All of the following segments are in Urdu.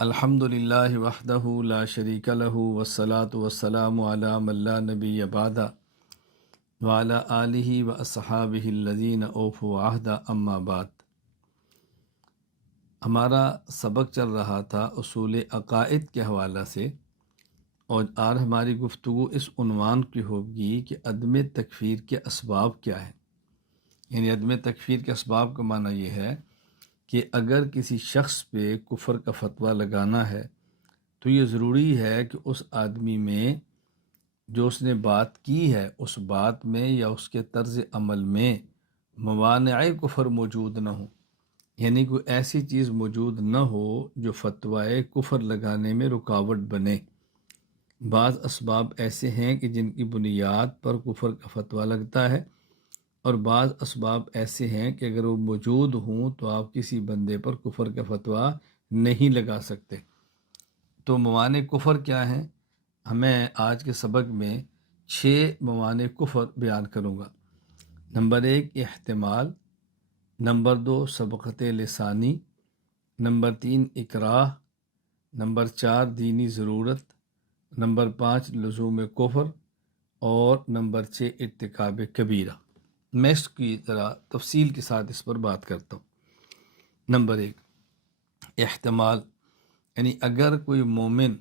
الحمد للہ وحدہ لا شریک لہ والصلاة والسلام علی من لا نبی بعدہ وعلی آلہ واصحابہ الذین اوفوا عہدہ اما بعد۔ ہمارا سبق چل رہا تھا اصول عقائد کے حوالہ سے، اور آج ہماری گفتگو اس عنوان کی ہوگی کہ عدم تکفیر کے اسباب کیا ہیں۔ یعنی عدم تکفیر کے اسباب کا معنی یہ ہے کہ اگر کسی شخص پہ کفر کا فتویٰ لگانا ہے تو یہ ضروری ہے کہ اس آدمی میں جو اس نے بات کی ہے اس بات میں یا اس کے طرز عمل میں موانع کفر موجود نہ ہوں، یعنی کوئی ایسی چیز موجود نہ ہو جو فتویٰ کفر لگانے میں رکاوٹ بنے۔ بعض اسباب ایسے ہیں کہ جن کی بنیاد پر کفر کا فتویٰ لگتا ہے، اور بعض اسباب ایسے ہیں کہ اگر وہ موجود ہوں تو آپ کسی بندے پر کفر کا فتویٰ نہیں لگا سکتے۔ تو موانع کفر کیا ہیں؟ میں آج کے سبق میں 6 موانع کفر بیان کروں گا۔ نمبر 1 احتمال، نمبر 2 سبقت لسانی، نمبر 3 اکراہ، نمبر 4 دینی ضرورت، نمبر 5 لزوم کفر، اور نمبر 6 ارتکاب کبیرہ۔ میں اس کی ذرا تفصیل کے ساتھ اس پر بات کرتا ہوں۔ نمبر 1 احتمال، یعنی اگر کوئی مومن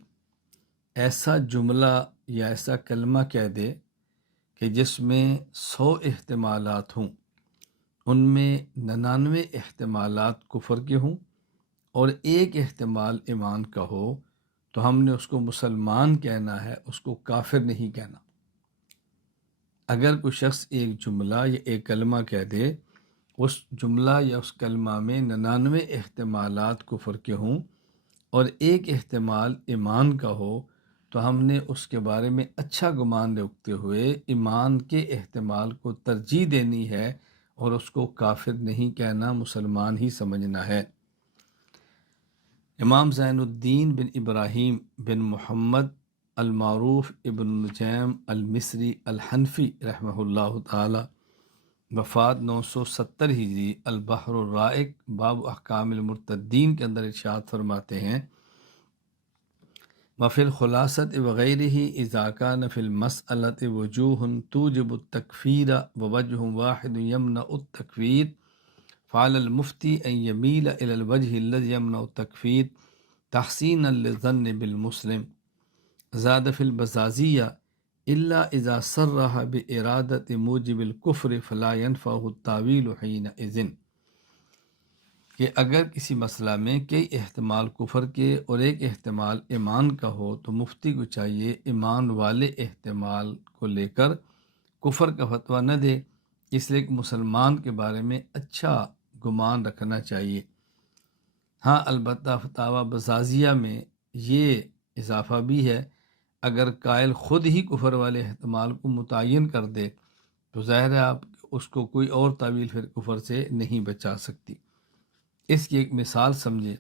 ایسا جملہ یا ایسا کلمہ کہہ دے کہ جس میں 100 احتمالات ہوں، ان میں 99 احتمالات کفر کے ہوں اور ایک احتمال ایمان کا ہو، تو ہم نے اس کو مسلمان کہنا ہے، اس کو کافر نہیں کہنا۔ اگر کوئی شخص ایک جملہ یا ایک کلمہ کہہ دے، اس جملہ یا اس کلمہ میں 99 احتمالات کفر کے ہوں اور ایک احتمال ایمان کا ہو، تو ہم نے اس کے بارے میں اچھا گمان رکھتے ہوئے ایمان کے احتمال کو ترجیح دینی ہے اور اس کو کافر نہیں کہنا، مسلمان ہی سمجھنا ہے۔ امام زین الدین بن ابراہیم بن محمد المعروف ابن نجیم المصری الحنفی رحمہ اللہ تعالی، وفات 970 ہجری، البحر الرائق باب احکام المرتدین کے اندر ارشاد فرماتے ہیں: وفی الخلاصۃ وغیرہ اذا کان فی المسألۃ وجوہ توجب التکفیر ووجہ واحد یمنع التکفیر فعلی المفتی ان یمیل الی الوجہ الذی یمنع التکفیر تحسینا للظن بالمسلم۔ زاد فی البزازیہ الا اذا صرح بارادۃ موجب الکفر فلا ینفعہ التاویل حینئذ، کہ اگر کسی مسئلہ میں کئی احتمال کفر کے اور ایک احتمال ایمان کا ہو تو مفتی کو چاہیے ایمان والے احتمال کو لے کر کفر کا فتویٰ نہ دے، اس لیے کہ مسلمان کے بارے میں اچھا گمان رکھنا چاہیے۔ ہاں البتہ فتاویٰ بزازیہ میں یہ اضافہ بھی ہے، اگر قائل خود ہی کفر والے احتمال کو متعین کر دے تو ظاہر ہے آپ اس کو کوئی اور تعویل پھر کفر سے نہیں بچا سکتی۔ اس کی ایک مثال سمجھے،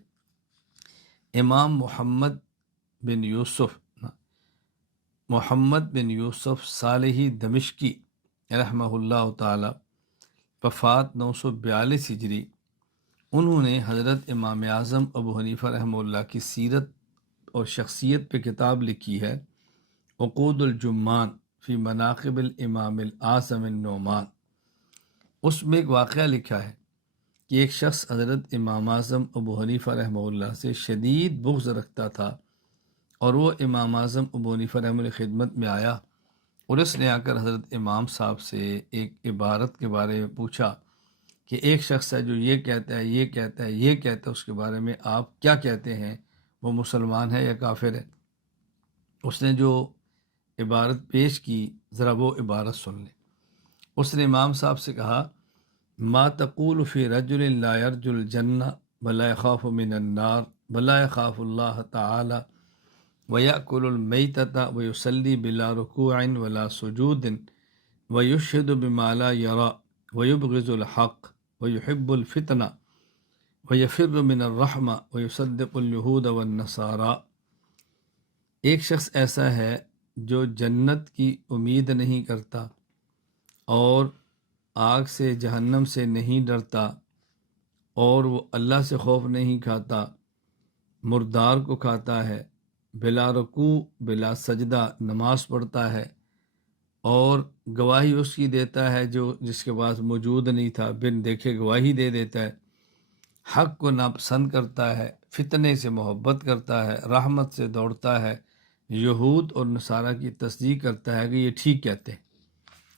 امام محمد بن یوسف صالحی دمشقی رحمہ اللہ تعالی، وفات 942 ہجری، انہوں نے حضرت امام اعظم ابو حنیفہ رحمہ اللہ کی سیرت اور شخصیت پہ کتاب لکھی ہے، عقود الجمان فی مناقب الامام الاعظم النعمان۔ اس میں ایک واقعہ لکھا ہے کہ ایک شخص حضرت امام اعظم ابو حنیفہ رحمہ اللہ سے شدید بغض رکھتا تھا، اور وہ امام اعظم ابو حنیفہ رحمہ اللہ کی خدمت میں آیا اور اس نے آ کر حضرت امام صاحب سے ایک عبارت کے بارے میں پوچھا کہ ایک شخص ہے جو یہ کہتا ہے، یہ کہتا ہے، یہ کہتا ہے، اس کے بارے میں آپ کیا کہتے ہیں؟ وہ مسلمان ہے یا کافر ہے؟ اس نے جو عبارت پیش کی، ذرا وہ عبارت سن لیں۔ اس نے امام صاحب سے کہا: ما تقول فی رجل لا یرجو الجنہ ولا یخاف من النار ولا یخاف اللہ تعالی ویأکل المیتۃ ویصلی بلا رکوع ولا سجود ویشہد بما لا یری ویبغض الحق ویحب الفتنہ ویفر من الرحمہ ویصدق الیہود والنصارى۔ ایک شخص ایسا ہے جو جنت کی امید نہیں کرتا اور آگ سے، جہنم سے نہیں ڈرتا، اور وہ اللہ سے خوف نہیں کھاتا، مردار کو کھاتا ہے، بلا رکوع بلا سجدہ نماز پڑھتا ہے، اور گواہی اس کی دیتا ہے جو جس کے پاس موجود نہیں تھا، بن دیکھے گواہی دے دیتا ہے، حق کو ناپسند کرتا ہے، فتنے سے محبت کرتا ہے، رحمت سے دوڑتا ہے، یہود اور نصارہ کی تصدیق کرتا ہے کہ یہ ٹھیک کہتے ہیں،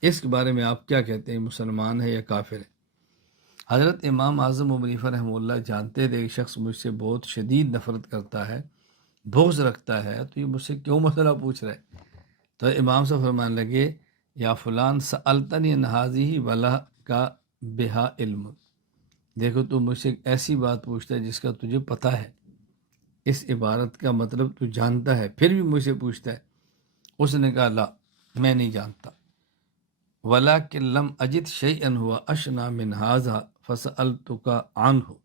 اس کے بارے میں آپ کیا کہتے ہیں، مسلمان ہے یا کافر ہے؟ حضرت امام اعظم ابو حنیفہ رحمہ اللہ جانتے تھے کہ شخص مجھ سے بہت شدید نفرت کرتا ہے، بغض رکھتا ہے، تو یہ مجھ سے کیوں مسئلہ پوچھ رہا ہے؟ تو امام صاحب فرمانے لگے، یا فلان سألتنی عن هذه ولا کا بہا علم، دیکھو تو مجھ سے ایک ایسی بات پوچھتا ہے جس کا تجھے پتہ ہے، اس عبارت کا مطلب تو جانتا ہے، پھر بھی مجھ سے پوچھتا ہے۔ اس نے کہا لا، میں نہیں جانتا، وَلَكِنْ لَمْ أَجِدْ شَيْئًا هُوَ أَشْنَىٰ مِنْ هَٰذَا فَسَأَلْتُكَ عَنْهُ،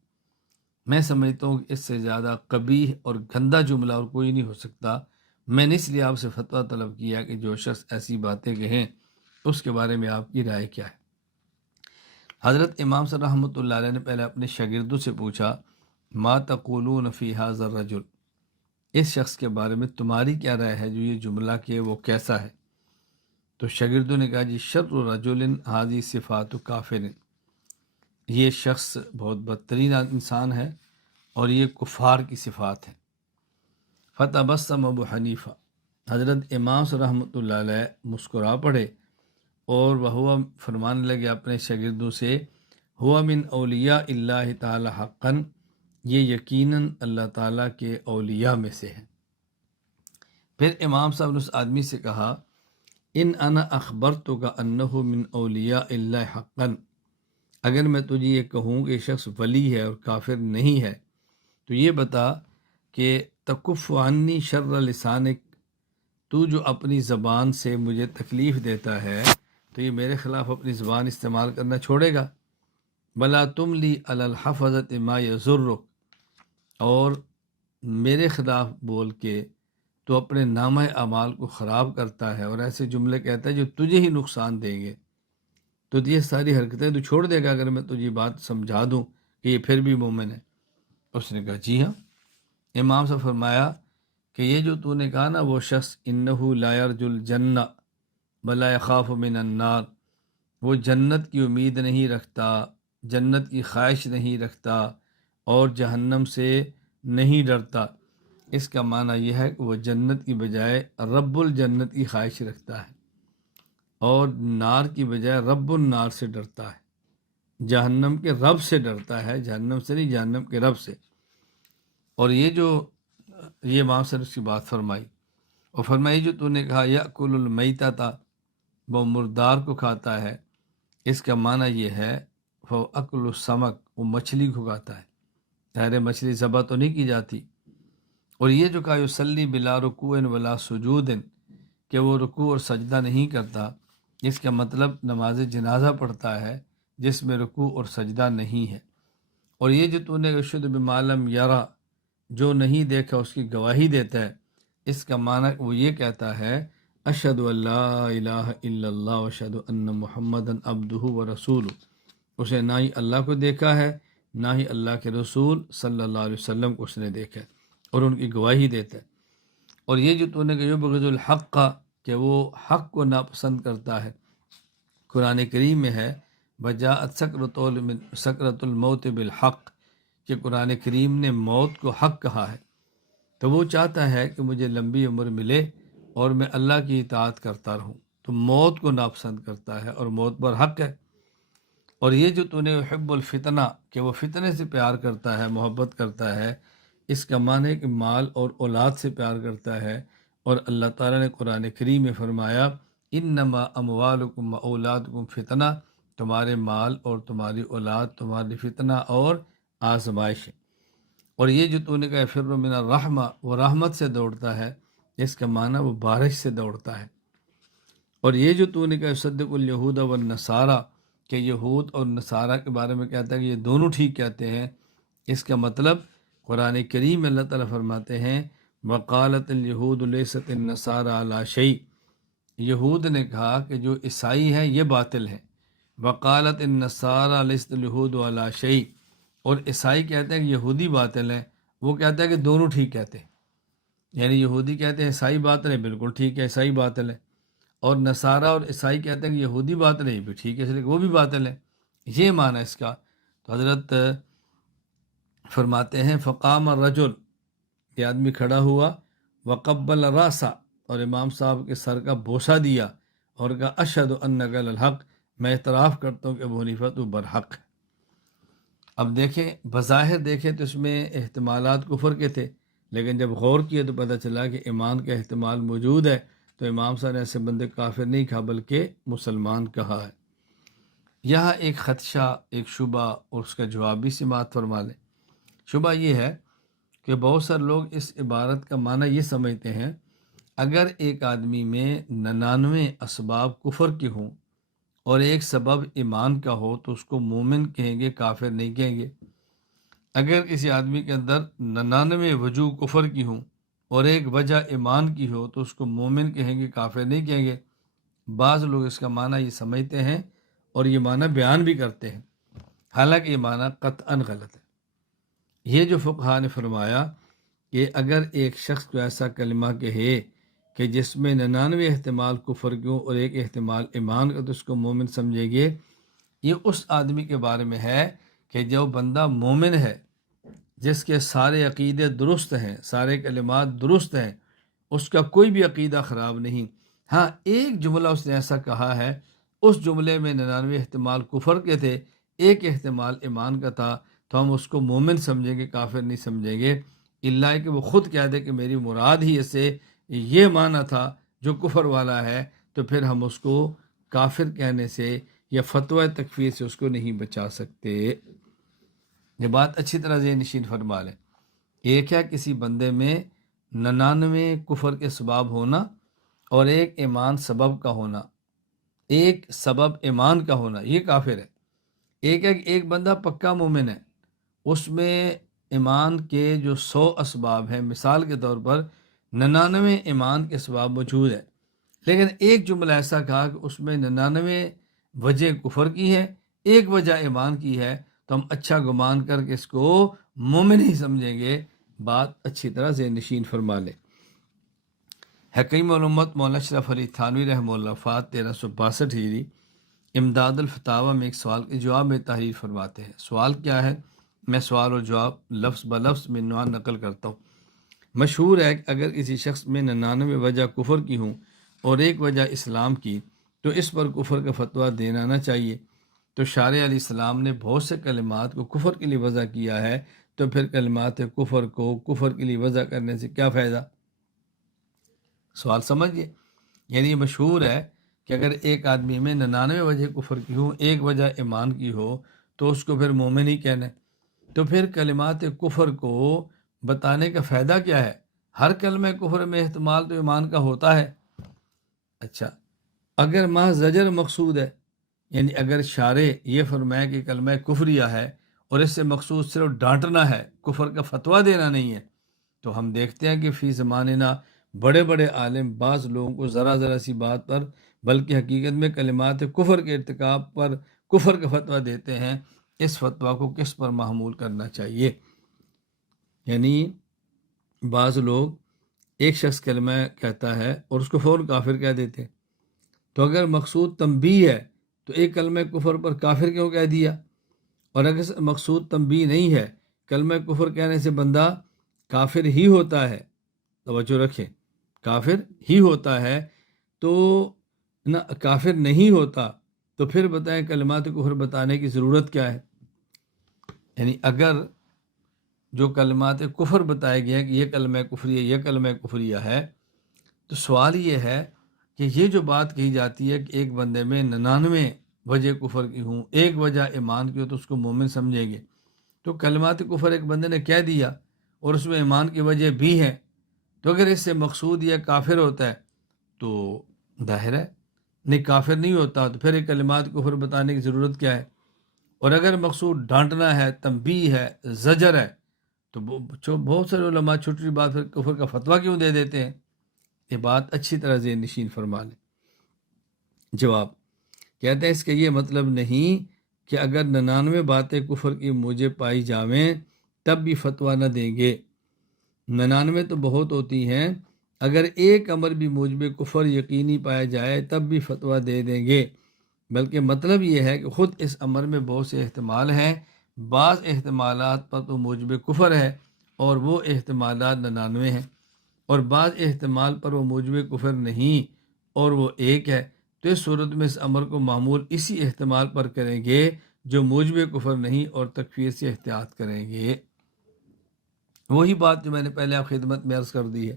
میں سمجھتا ہوں کہ اس سے زیادہ قبیح اور گندا جملہ اور کوئی نہیں ہو سکتا، میں نے اس لیے آپ سے فتویٰ طلب کیا کہ جو شخص ایسی باتیں کہیں اس کے بارے میں آپ کی رائے کیا ہے؟ حضرت امام صاحب رحمۃ اللہ علیہ نے پہلے اپنے شاگردوں سے پوچھا، ما تقولون فی ھذا الرجل، اس شخص کے بارے میں تمہاری کیا رائے ہے جو یہ جملہ کہ وہ کیسا ہے؟ تو شاگردوں نے کہا جی شر رجل ھذی صفات کافر، یہ شخص بہت بدترین انسان ہے اور یہ کفار کی صفات ہے۔ فتبسم ابو حنیفہ، حضرت امام صاحب رحمۃ اللہ علیہ مسکرا پڑے اور وہ فرمانے لگے اپنے شاگردوں سے، ہوا من اولیاء اللہ تعالی حقاً، یہ یقیناً اللہ تعالیٰ کے اولیاء میں سے ہے۔ پھر امام صاحب نے اس آدمی سے کہا، ان انا اخبرتک انہ من اولیاء اللہ حقاً، اگر میں تجھے یہ کہوں کہ یہ شخص ولی ہے اور کافر نہیں ہے تو یہ بتا کہ تکف عنی شر لسانک، تو جو اپنی زبان سے مجھے تکلیف دیتا ہے تو یہ میرے خلاف اپنی زبان استعمال کرنا چھوڑے گا؟ بلا تم لی علی الحفظۃ ما یضرک، اور میرے خلاف بول کے تو اپنے نامہ اعمال کو خراب کرتا ہے اور ایسے جملے کہتا ہے جو تجھے ہی نقصان دیں گے، تو یہ ساری حرکتیں تو چھوڑ دے گا اگر میں تجھے بات سمجھا دوں کہ یہ پھر بھی مومن ہے؟ اس نے کہا جی ہاں۔ امام سے فرمایا کہ یہ جو تو نے کہا نا، وہ شخص انہ لا یرجو الجنہ بلا یخاف من النار، وہ جنت کی امید نہیں رکھتا، جنت کی خواہش نہیں رکھتا اور جہنم سے نہیں ڈرتا، اس کا معنی یہ ہے کہ وہ جنت کی بجائے رب الجنت کی خواہش رکھتا ہے اور نار کی بجائے رب النار سے ڈرتا ہے، جہنم کے رب سے ڈرتا ہے، جہنم سے نہیں، جہنم کے رب سے۔ اور یہ امام صاحب نے اس کی بات فرمائی، اور فرمائی جو تو نے کہا یأکل المیتۃ، وہ مردار کو کھاتا ہے، اس کا معنی یہ ہے فَأَكْلُ السَّمَكْ، وہ مچھلی کو کھاتا ہے، ظاہر مچھلی ذبح تو نہیں کی جاتی۔ اور یہ جو کہا یصلی بلا رکوع ولا سجود، کہ وہ رکوع اور سجدہ نہیں کرتا، اس کا مطلب نماز جنازہ پڑھتا ہے جس میں رکوع اور سجدہ نہیں ہے۔ اور یہ جو تو نے ارشد بما لم یرا، جو نہیں دیکھا اس کی گواہی دیتا ہے، اس کا معنی وہ یہ کہتا ہے اشہد ان لا الہ الا اللہ واشہد ان محمدًا عبدہ ورسولہ، اسے نہ ہی اللہ کو دیکھا ہے نہ ہی اللہ کے رسول صلی اللہ علیہ وسلم کو اس نے دیکھا ہے، اور ان کی گواہی دیتا ہے۔ اور یہ جو تو نے کہ یبغض الحق کا، کہ وہ حق کو ناپسند کرتا ہے، قرآن کریم میں ہے وجاءت سکرۃ الموت بالحق، کہ قرآن کریم نے موت کو حق کہا ہے، تو وہ چاہتا ہے کہ مجھے لمبی عمر ملے اور میں اللہ کی اطاعت کرتا رہوں، تو موت کو ناپسند کرتا ہے اور موت پر حق ہے۔ اور یہ جو تو نے حب الفتنہ، کہ وہ فتنے سے پیار کرتا ہے، محبت کرتا ہے، اس کا معنی ہے کہ مال اور اولاد سے پیار کرتا ہے، اور اللہ تعالیٰ نے قرآن کریم میں فرمایا انما اموالکم و اولادکم فتنہ، تمہارے مال اور تمہاری اولاد تمہاری فتنہ اور آزمائش ہے۔ اور یہ جو تو نے کہا فر من الرحمہ، وہ رحمت سے دوڑتا ہے، اس کا معنی وہ بارش سے دوڑتا ہے۔ اور یہ جو تو نے کہا صدق الیہود والنصارہ، کہ یہود اور نصارہ کے بارے میں کہتا ہے کہ یہ دونوں ٹھیک کہتے ہیں، اس کا مطلب قرآن کریم میں اللہ تعالیٰ فرماتے ہیں وقالت الیہود لیست النصارى علی شیء، یہود نے کہا کہ جو عیسائی ہیں یہ باطل ہیں، وقالت النصارى لیست الیہود علی شیء، اور عیسائی کہتے ہیں کہ یہودی باطل ہیں، وہ کہتا ہے کہ دونوں ٹھیک کہتے ہیں، یعنی یہودی کہتے ہیں عیسائی باطل ہے، بالکل ٹھیک ہے عیسائی باطل ہے، اور نصارہ اور عیسائی کہتے ہیں کہ یہودی باطل ہے، یہ بھی ٹھیک ہے اس لیے کہ وہ بھی باطل ہے، یہ معنی اس کا۔ تو حضرت فرماتے ہیں فقام الرجل، یہ آدمی کھڑا ہوا، وقبل راسا، اور امام صاحب کے سر کا بوسہ دیا اور کہا اشہد انک الحق، میں اعتراف کرتا ہوں کہ ابو حنیفہ تو برحق ہے۔ اب دیکھیں بظاہر دیکھیں تو اس میں احتمالات کفر کے تھے، لیکن جب غور کیے تو پتہ چلا کہ ایمان کا احتمال موجود ہے، تو امام صاحب نے ایسے بندے کافر نہیں کہا بلکہ مسلمان کہا ہے۔ یہاں ایک خدشہ، ایک شبہ اور اس کا جواب بھی سماعت فرما لیں۔ شبہ یہ ہے کہ بہت سارے لوگ اس عبارت کا معنی یہ سمجھتے ہیں اگر ایک آدمی میں 99 اسباب کفر کے ہوں اور ایک سبب ایمان کا ہو تو اس کو مومن کہیں گے، کافر نہیں کہیں گے۔ اگر کسی آدمی کے اندر 99 وجوہ کفر کی ہوں اور ایک وجہ ایمان کی ہو تو اس کو مومن کہیں گے، کافر نہیں کہیں گے۔ بعض لوگ اس کا معنی یہ سمجھتے ہیں اور یہ معنی بیان بھی کرتے ہیں، حالانکہ یہ معنی قطعاً غلط ہے۔ یہ جو فقہا نے فرمایا کہ اگر ایک شخص کو ایسا کلمہ کہے کہ جس میں 99 احتمال کفر کیوں اور ایک احتمال ایمان کا، تو اس کو مومن سمجھے گے، یہ اس آدمی کے بارے میں ہے کہ جو بندہ مومن ہے، جس کے سارے عقیدے درست ہیں، سارے کلمات درست ہیں، اس کا کوئی بھی عقیدہ خراب نہیں۔ ہاں ایک جملہ اس نے ایسا کہا ہے، اس جملے میں 99 احتمال کفر کے تھے، ایک احتمال ایمان کا تھا، تو ہم اس کو مومن سمجھیں گے، کافر نہیں سمجھیں گے، الا کہ وہ خود کہہ دے کہ میری مراد ہی اسے یہ معنی تھا جو کفر والا ہے، تو پھر ہم اس کو کافر کہنے سے یا فتوی تکفیر سے اس کو نہیں بچا سکتے۔ یہ بات اچھی طرح ذہن نشین فرما لیں۔ ایک ہے کسی بندے میں 99 کفر کے سبب ہونا اور ایک ایمان سبب کا ہونا، ایک سبب ایمان کا ہونا، یہ کافر ہے۔ ایک ہے کہ ایک بندہ پکا مومن ہے، اس میں ایمان کے جو 100 اسباب ہیں، مثال کے طور پر 99 ایمان کے اسباب موجود ہیں، لیکن ایک جملہ ایسا کہا کہ اس میں 99 وجہ کفر کی ہے، ایک وجہ ایمان کی ہے، تو ہم اچھا گمان کر کے اس کو مومن ہی سمجھیں گے۔ بات اچھی طرح ذہن نشین فرما لیں۔ حکیم الامت مولانا اشرف علی تھانوی رحمہ اللہ وفات 1362 ہجری، امداد الفتاویٰ میں ایک سوال کے جواب میں تحریر فرماتے ہیں۔ سوال کیا ہے؟ میں سوال اور جواب لفظ بلفظ میں عنوان نقل کرتا ہوں۔ مشہور ہے کہ اگر کسی شخص میں 99 وجہ کفر کی ہوں اور ایک وجہ اسلام کی، تو اس پر کفر کا فتویٰ دینا نہ چاہیے۔ تو شارع علیہ السلام نے بہت سے کلمات کو کفر کے لیے وضع کیا ہے، تو پھر کلمات کفر کو کفر کے لیے وضع کرنے سے کیا فائدہ؟ سوال سمجھیے، یعنی مشہور ہے کہ اگر ایک آدمی میں 99 وجہ کفر کی ہو، ایک وجہ ایمان کی ہو، تو اس کو پھر مومن ہی کہنا ہے۔ تو پھر کلمات کفر کو بتانے کا فائدہ کیا ہے؟ ہر کلمہ کفر میں احتمال تو ایمان کا ہوتا ہے۔ اچھا، اگر محض زجر مقصود ہے، یعنی اگر شارع یہ فرمائے کہ کلمہ کفریہ ہے اور اس سے مقصود صرف ڈانٹنا ہے، کفر کا فتویٰ دینا نہیں ہے، تو ہم دیکھتے ہیں کہ فی زماننا بڑے بڑے عالم بعض لوگوں کو ذرا ذرا سی بات پر، بلکہ حقیقت میں کلمات کفر کے ارتکاب پر کفر کا فتویٰ دیتے ہیں۔ اس فتویٰ کو کس پر محمول کرنا چاہیے؟ یعنی بعض لوگ ایک شخص کلمہ کہتا ہے اور اس کو فوراً کافر کہہ دیتے ہیں، تو اگر مقصود تنبیہ ہے تو ایک کلمہ کفر پر کافر کیوں کہہ دیا؟ اور اگر مقصود تنبیہ نہیں ہے، کلمہ کفر کہنے سے بندہ کافر ہی ہوتا ہے، توجہ رکھیں، کافر ہی ہوتا ہے، تو نہ کافر نہیں ہوتا، تو پھر بتائیں کلمات کفر بتانے کی ضرورت کیا ہے؟ یعنی اگر جو کلمات کفر بتائے گئے کہ یہ کلمہ کفریہ، یہ کلمہ کفریہ ہے، تو سوال یہ ہے کہ یہ جو بات کہی جاتی ہے کہ ایک بندے میں 99 وجہ کفر کی ہوں، ایک وجہ ایمان کی ہو، تو اس کو مومن سمجھیں گے۔ تو کلمات کفر ایک بندے نے کہہ دیا اور اس میں ایمان کی وجہ بھی ہے، تو اگر اس سے مقصود یہ کافر ہوتا ہے تو ظاہر ہے نہیں، کافر نہیں ہوتا، تو پھر ایک کلمات کفر بتانے کی ضرورت کیا ہے؟ اور اگر مقصود ڈانٹنا ہے، تنبیہ ہے، زجر ہے، تو بہت سارے علماء چھوٹی بات پھر کفر کا فتویٰ کیوں دے دیتے ہیں؟ یہ بات اچھی طرح ذہن نشین فرما لیں۔ جواب کہتے ہیں اس کا یہ مطلب نہیں کہ اگر 99 باتیں کفر کی موجب پائی جاویں تب بھی فتویٰ نہ دیں گے، 99 تو بہت ہوتی ہیں، اگر ایک امر بھی موجب کفر یقینی پایا جائے تب بھی فتویٰ دے دیں گے، بلکہ مطلب یہ ہے کہ خود اس امر میں بہت سے احتمال ہیں، بعض احتمالات پر تو موجب کفر ہے اور وہ احتمالات 99 ہیں، اور بعض احتمال پر وہ موجب کفر نہیں اور وہ ایک ہے، تو اس صورت میں اس امر کو معمول اسی احتمال پر کریں گے جو موجب کفر نہیں اور تکفیر سے احتیاط کریں گے۔ وہی بات جو میں نے پہلے آپ خدمت میں عرض کر دی ہے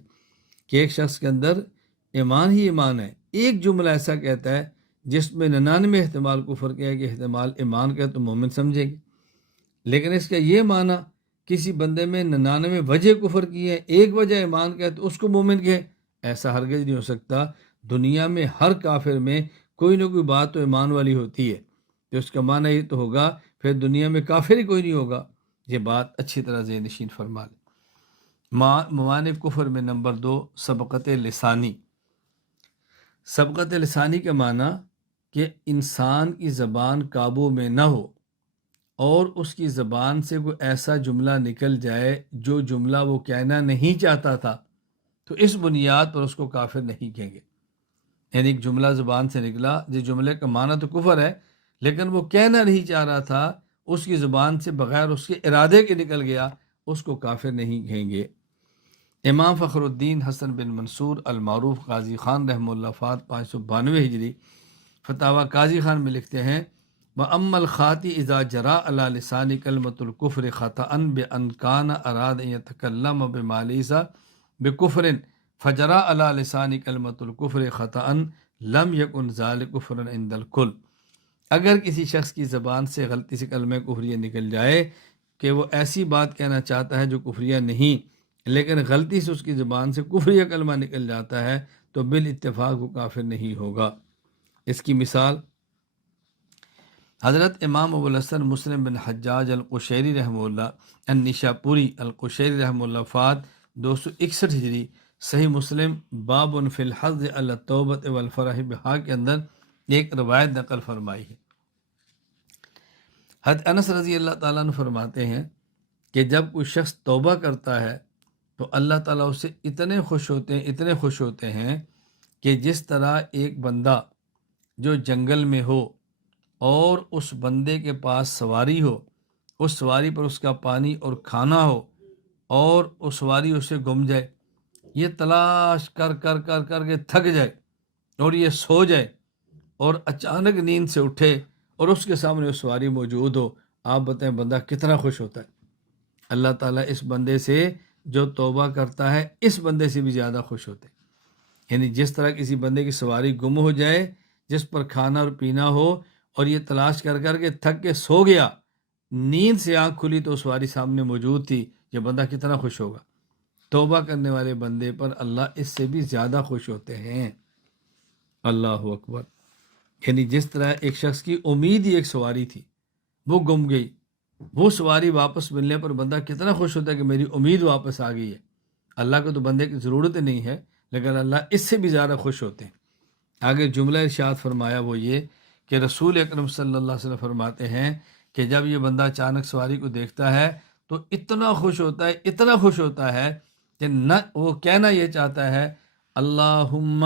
کہ ایک شخص کے اندر ایمان ہی ایمان ہے، ایک جملہ ایسا کہتا ہے جس میں 99 احتمال کفر کے ہے کہ احتمال ایمان کا ہے تو مومن سمجھے گے، لیکن اس کا یہ معنی کسی بندے میں 99 وجہ کفر کی ہے، ایک وجہ ایمان کا ہے تو اس کو مومن کہے، ایسا ہرگز نہیں ہو سکتا۔ دنیا میں ہر کافر میں کوئی نہ کوئی بات تو ایمان والی ہوتی ہے، تو اس کا معنی یہ تو ہوگا پھر دنیا میں کافر ہی کوئی نہیں ہوگا۔ یہ بات اچھی طرح ذہن نشین فرما لیں۔ موانع کفر میں نمبر 2، سبقت لسانی۔ سبقت لسانی کا معنی کہ انسان کی زبان قابو میں نہ ہو اور اس کی زبان سے کوئی ایسا جملہ نکل جائے جو جملہ وہ کہنا نہیں چاہتا تھا، تو اس بنیاد پر اس کو کافر نہیں کہیں گے۔ یعنی ایک جملہ زبان سے نکلا، جس جملے کا معنی تو کفر ہے لیکن وہ کہنا نہیں چاہ رہا تھا، اس کی زبان سے بغیر اس کے ارادے کے نکل گیا، اس کو کافر نہیں کہیں گے۔ امام فخر الدین حسن بن منصور المعروف قاضی خان رحمہ اللہ فات 592 ہجری فتاوی قاضی خان میں لکھتے ہیں، وَأَمَّا الْخَاطِ إِذَا جَرَا عَلَى لِسَانِ كَلْمَةُ الْكُفْرِ خَطَأً بِأَنْ كَانَ أَرَادَ أَنْ يَتَكَلَّمَ بِمَا لَيْسَ بِكُفْرٍ فَجَرَا عَلَى لِسَانِ كَلْمَةُ الْكُفْرِ خَطَأً لَمْ يَكُنْ ذَلِكَ كُفْرًا عِنْدَ الْكُلِّ۔ اگر کسی شخص کی زبان سے غلطی سے کلمہ کفریہ نکل جائے کہ وہ ایسی بات کہنا چاہتا ہے جو کفریہ نہیں، لیکن غلطی سے اس کی زبان سے کفریہ کلمہ نکل جاتا ہے تو بالاتفاق وہ کافر نہیں ہوگا۔ اس کی مثال حضرت امام ابو الحسن مسلم بن حجاج القشیری رحمہ اللہ النشاپوری القشیری رحمہ اللہ فات 261 ہجری صحیح مسلم باب فی الحض علی التوبۃ والفرح بہا کے اندر ایک روایت نقل فرمائی ہے۔ حضرت انس رضی اللہ تعالیٰ عنہ فرماتے ہیں کہ جب کوئی شخص توبہ کرتا ہے تو اللہ تعالیٰ اس سے اتنے خوش ہوتے ہیں کہ جس طرح ایک بندہ جو جنگل میں ہو اور اس بندے کے پاس سواری ہو، اس سواری پر اس کا پانی اور کھانا ہو اور اس سواری اسے گم جائے، یہ تلاش کر کر کر کر کے تھک جائے اور یہ سو جائے اور اچانک نیند سے اٹھے اور اس کے سامنے وہ سواری موجود ہو، آپ بتائیں بندہ کتنا خوش ہوتا ہے۔ اللہ تعالیٰ اس بندے سے جو توبہ کرتا ہے اس بندے سے بھی زیادہ خوش ہوتے ہیں۔ یعنی جس طرح کسی بندے کی سواری گم ہو جائے، جس پر کھانا اور پینا ہو اور یہ تلاش کر کر کے تھک کے سو گیا، نیند سے آنکھ کھلی تو سواری سامنے موجود تھی، یہ بندہ کتنا خوش ہوگا۔ توبہ کرنے والے بندے پر اللہ اس سے بھی زیادہ خوش ہوتے ہیں۔ اللہ اکبر۔ یعنی جس طرح ایک شخص کی امید ہی ایک سواری تھی، وہ گم گئی، وہ سواری واپس ملنے پر بندہ کتنا خوش ہوتا ہے کہ میری امید واپس آ گئی ہے۔ اللہ کو تو بندے کی ضرورت نہیں ہے لیکن اللہ اس سے بھی زیادہ خوش ہوتے ہیں۔ آگے جملہ ارشاد فرمایا وہ یہ کہ رسول اکرم صلی اللہ علیہ وسلم فرماتے ہیں کہ جب یہ بندہ اچانک سواری کو دیکھتا ہے تو اتنا خوش ہوتا ہے کہ نہ وہ کہنا یہ چاہتا ہے اللہم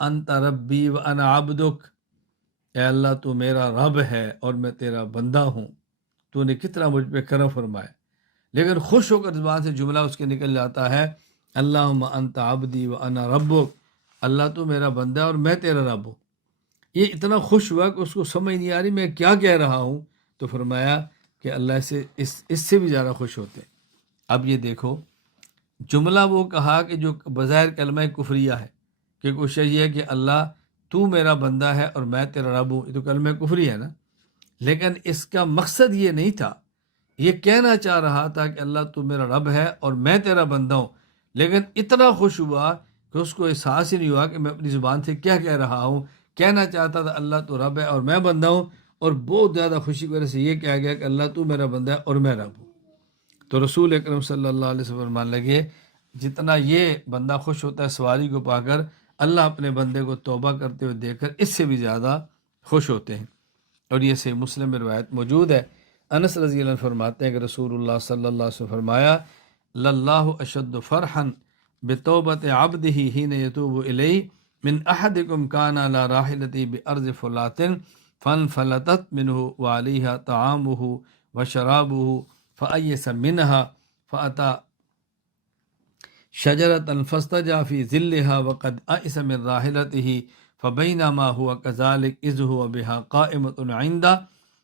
انت ربی وانا عبدک، اے اللہ تو میرا رب ہے اور میں تیرا بندہ ہوں، تو نے کتنا مجھ پہ کرم فرمایا، لیکن خوش ہو کر زبان سے جملہ اس کے نکل جاتا ہے اللہم انت عبدی وانا ربک، اللہ تو میرا بندہ ہے اور میں تیرا رب ہوں۔ یہ اتنا خوش ہوا کہ اس کو سمجھ نہیں آ رہی میں کیا کہہ رہا ہوں، تو فرمایا کہ اللہ سے اس سے بھی زیادہ خوش ہوتے ہیں۔ اب یہ دیکھو جملہ وہ کہا کہ جو بظاہر کلمہ کفریہ ہے کہ کوشش یہ ہے کہ اللہ تو میرا بندہ ہے اور میں تیرا رب ہوں، یہ تو کلمہ کفری ہے نا، لیکن اس کا مقصد یہ نہیں تھا، یہ کہنا چاہ رہا تھا کہ اللہ تو میرا رب ہے اور میں تیرا بندہ ہوں، لیکن اتنا خوش ہوا کہ اس کو احساس ہی نہیں ہوا کہ میں اپنی زبان سے کیا کہہ رہا ہوں۔ کہنا چاہتا تھا اللہ تو رب ہے اور میں بندہ ہوں، اور بہت زیادہ خوشی کی وجہ سے یہ کہا گیا کہ اللہ تو میرا بندہ ہے اور میں رب ہوں۔ تو رسول اکرم صلی اللہ علیہ وسلم فرمانے لگے جتنا یہ بندہ خوش ہوتا ہے سواری کو پا کر، اللہ اپنے بندے کو توبہ کرتے ہوئے دیکھ کر اس سے بھی زیادہ خوش ہوتے ہیں۔ اور یہ صحیح مسلم میں روایت موجود ہے، انس رضی اللہ عنہ فرماتے ہیں کہ رسول اللہ صلی اللہ علیہ وسلم فرمایا للہ اشد فرحا بتوبت عبدہ حین یتوب الیہ من احدکم کان علی راحلتی بارض فلات فانفلتت منہ وعلیہا طعامہ وشرابہ فایس منہا فاتی شجرة فاستجا في ظلها وقد أئس من راحلته فبينما هو كذلك إذ هو بها قائمة عنده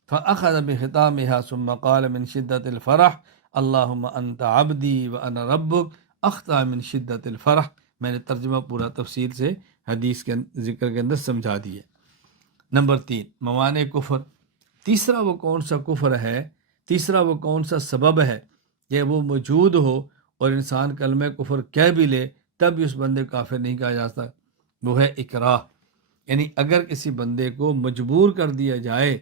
فأخذ بختامها ثم قال من شدة الفرح اللهم أنت عبدي وأنا ربك أخطأ من شدة الفرح. میں نے ترجمہ پورا تفصیل سے حدیث کے ذکر کے اندر سمجھا دیا. نمبر 3 موانع کفر. تیسرا وہ کون سا کفر ہے، تیسرا وہ کون سا سبب ہے کہ وہ موجود ہو اور انسان کلمہ کفر کہہ بھی لے تب بھی اس بندے کو کافر نہیں کہا جاتا، وہ ہے اکراہ. یعنی اگر کسی بندے کو مجبور کر دیا جائے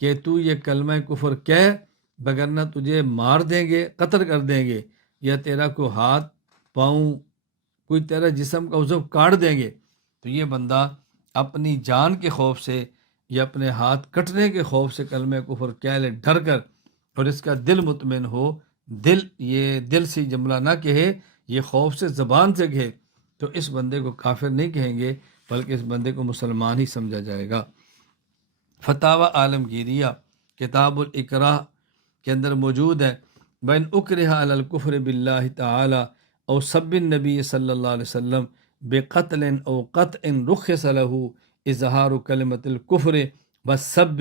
کہ تو یہ کلمہ کفر کہہ بگرنہ تجھے مار دیں گے، قتل کر دیں گے، یا تیرا کوئی ہاتھ پاؤں کوئی تیرا جسم کا عضو کاٹ دیں گے، تو یہ بندہ اپنی جان کے خوف سے یا اپنے ہاتھ کٹنے کے خوف سے کلمہ کفر کہہ لے ڈر کر، اور اس کا دل مطمئن ہو، یہ دل سے جملہ نہ کہے، یہ خوف سے زبان سے کہے، تو اس بندے کو کافر نہیں کہیں گے بلکہ اس بندے کو مسلمان ہی سمجھا جائے گا. فتاوی عالمگیریہ کتاب الاکراہ کے اندر موجود ہے بین اکرہ علی الکفر باللہ تعالی او سب النبی صلی اللہ علیہ وسلم بقتل او قطع رخص له اظہار کلمۃ الکفر والسب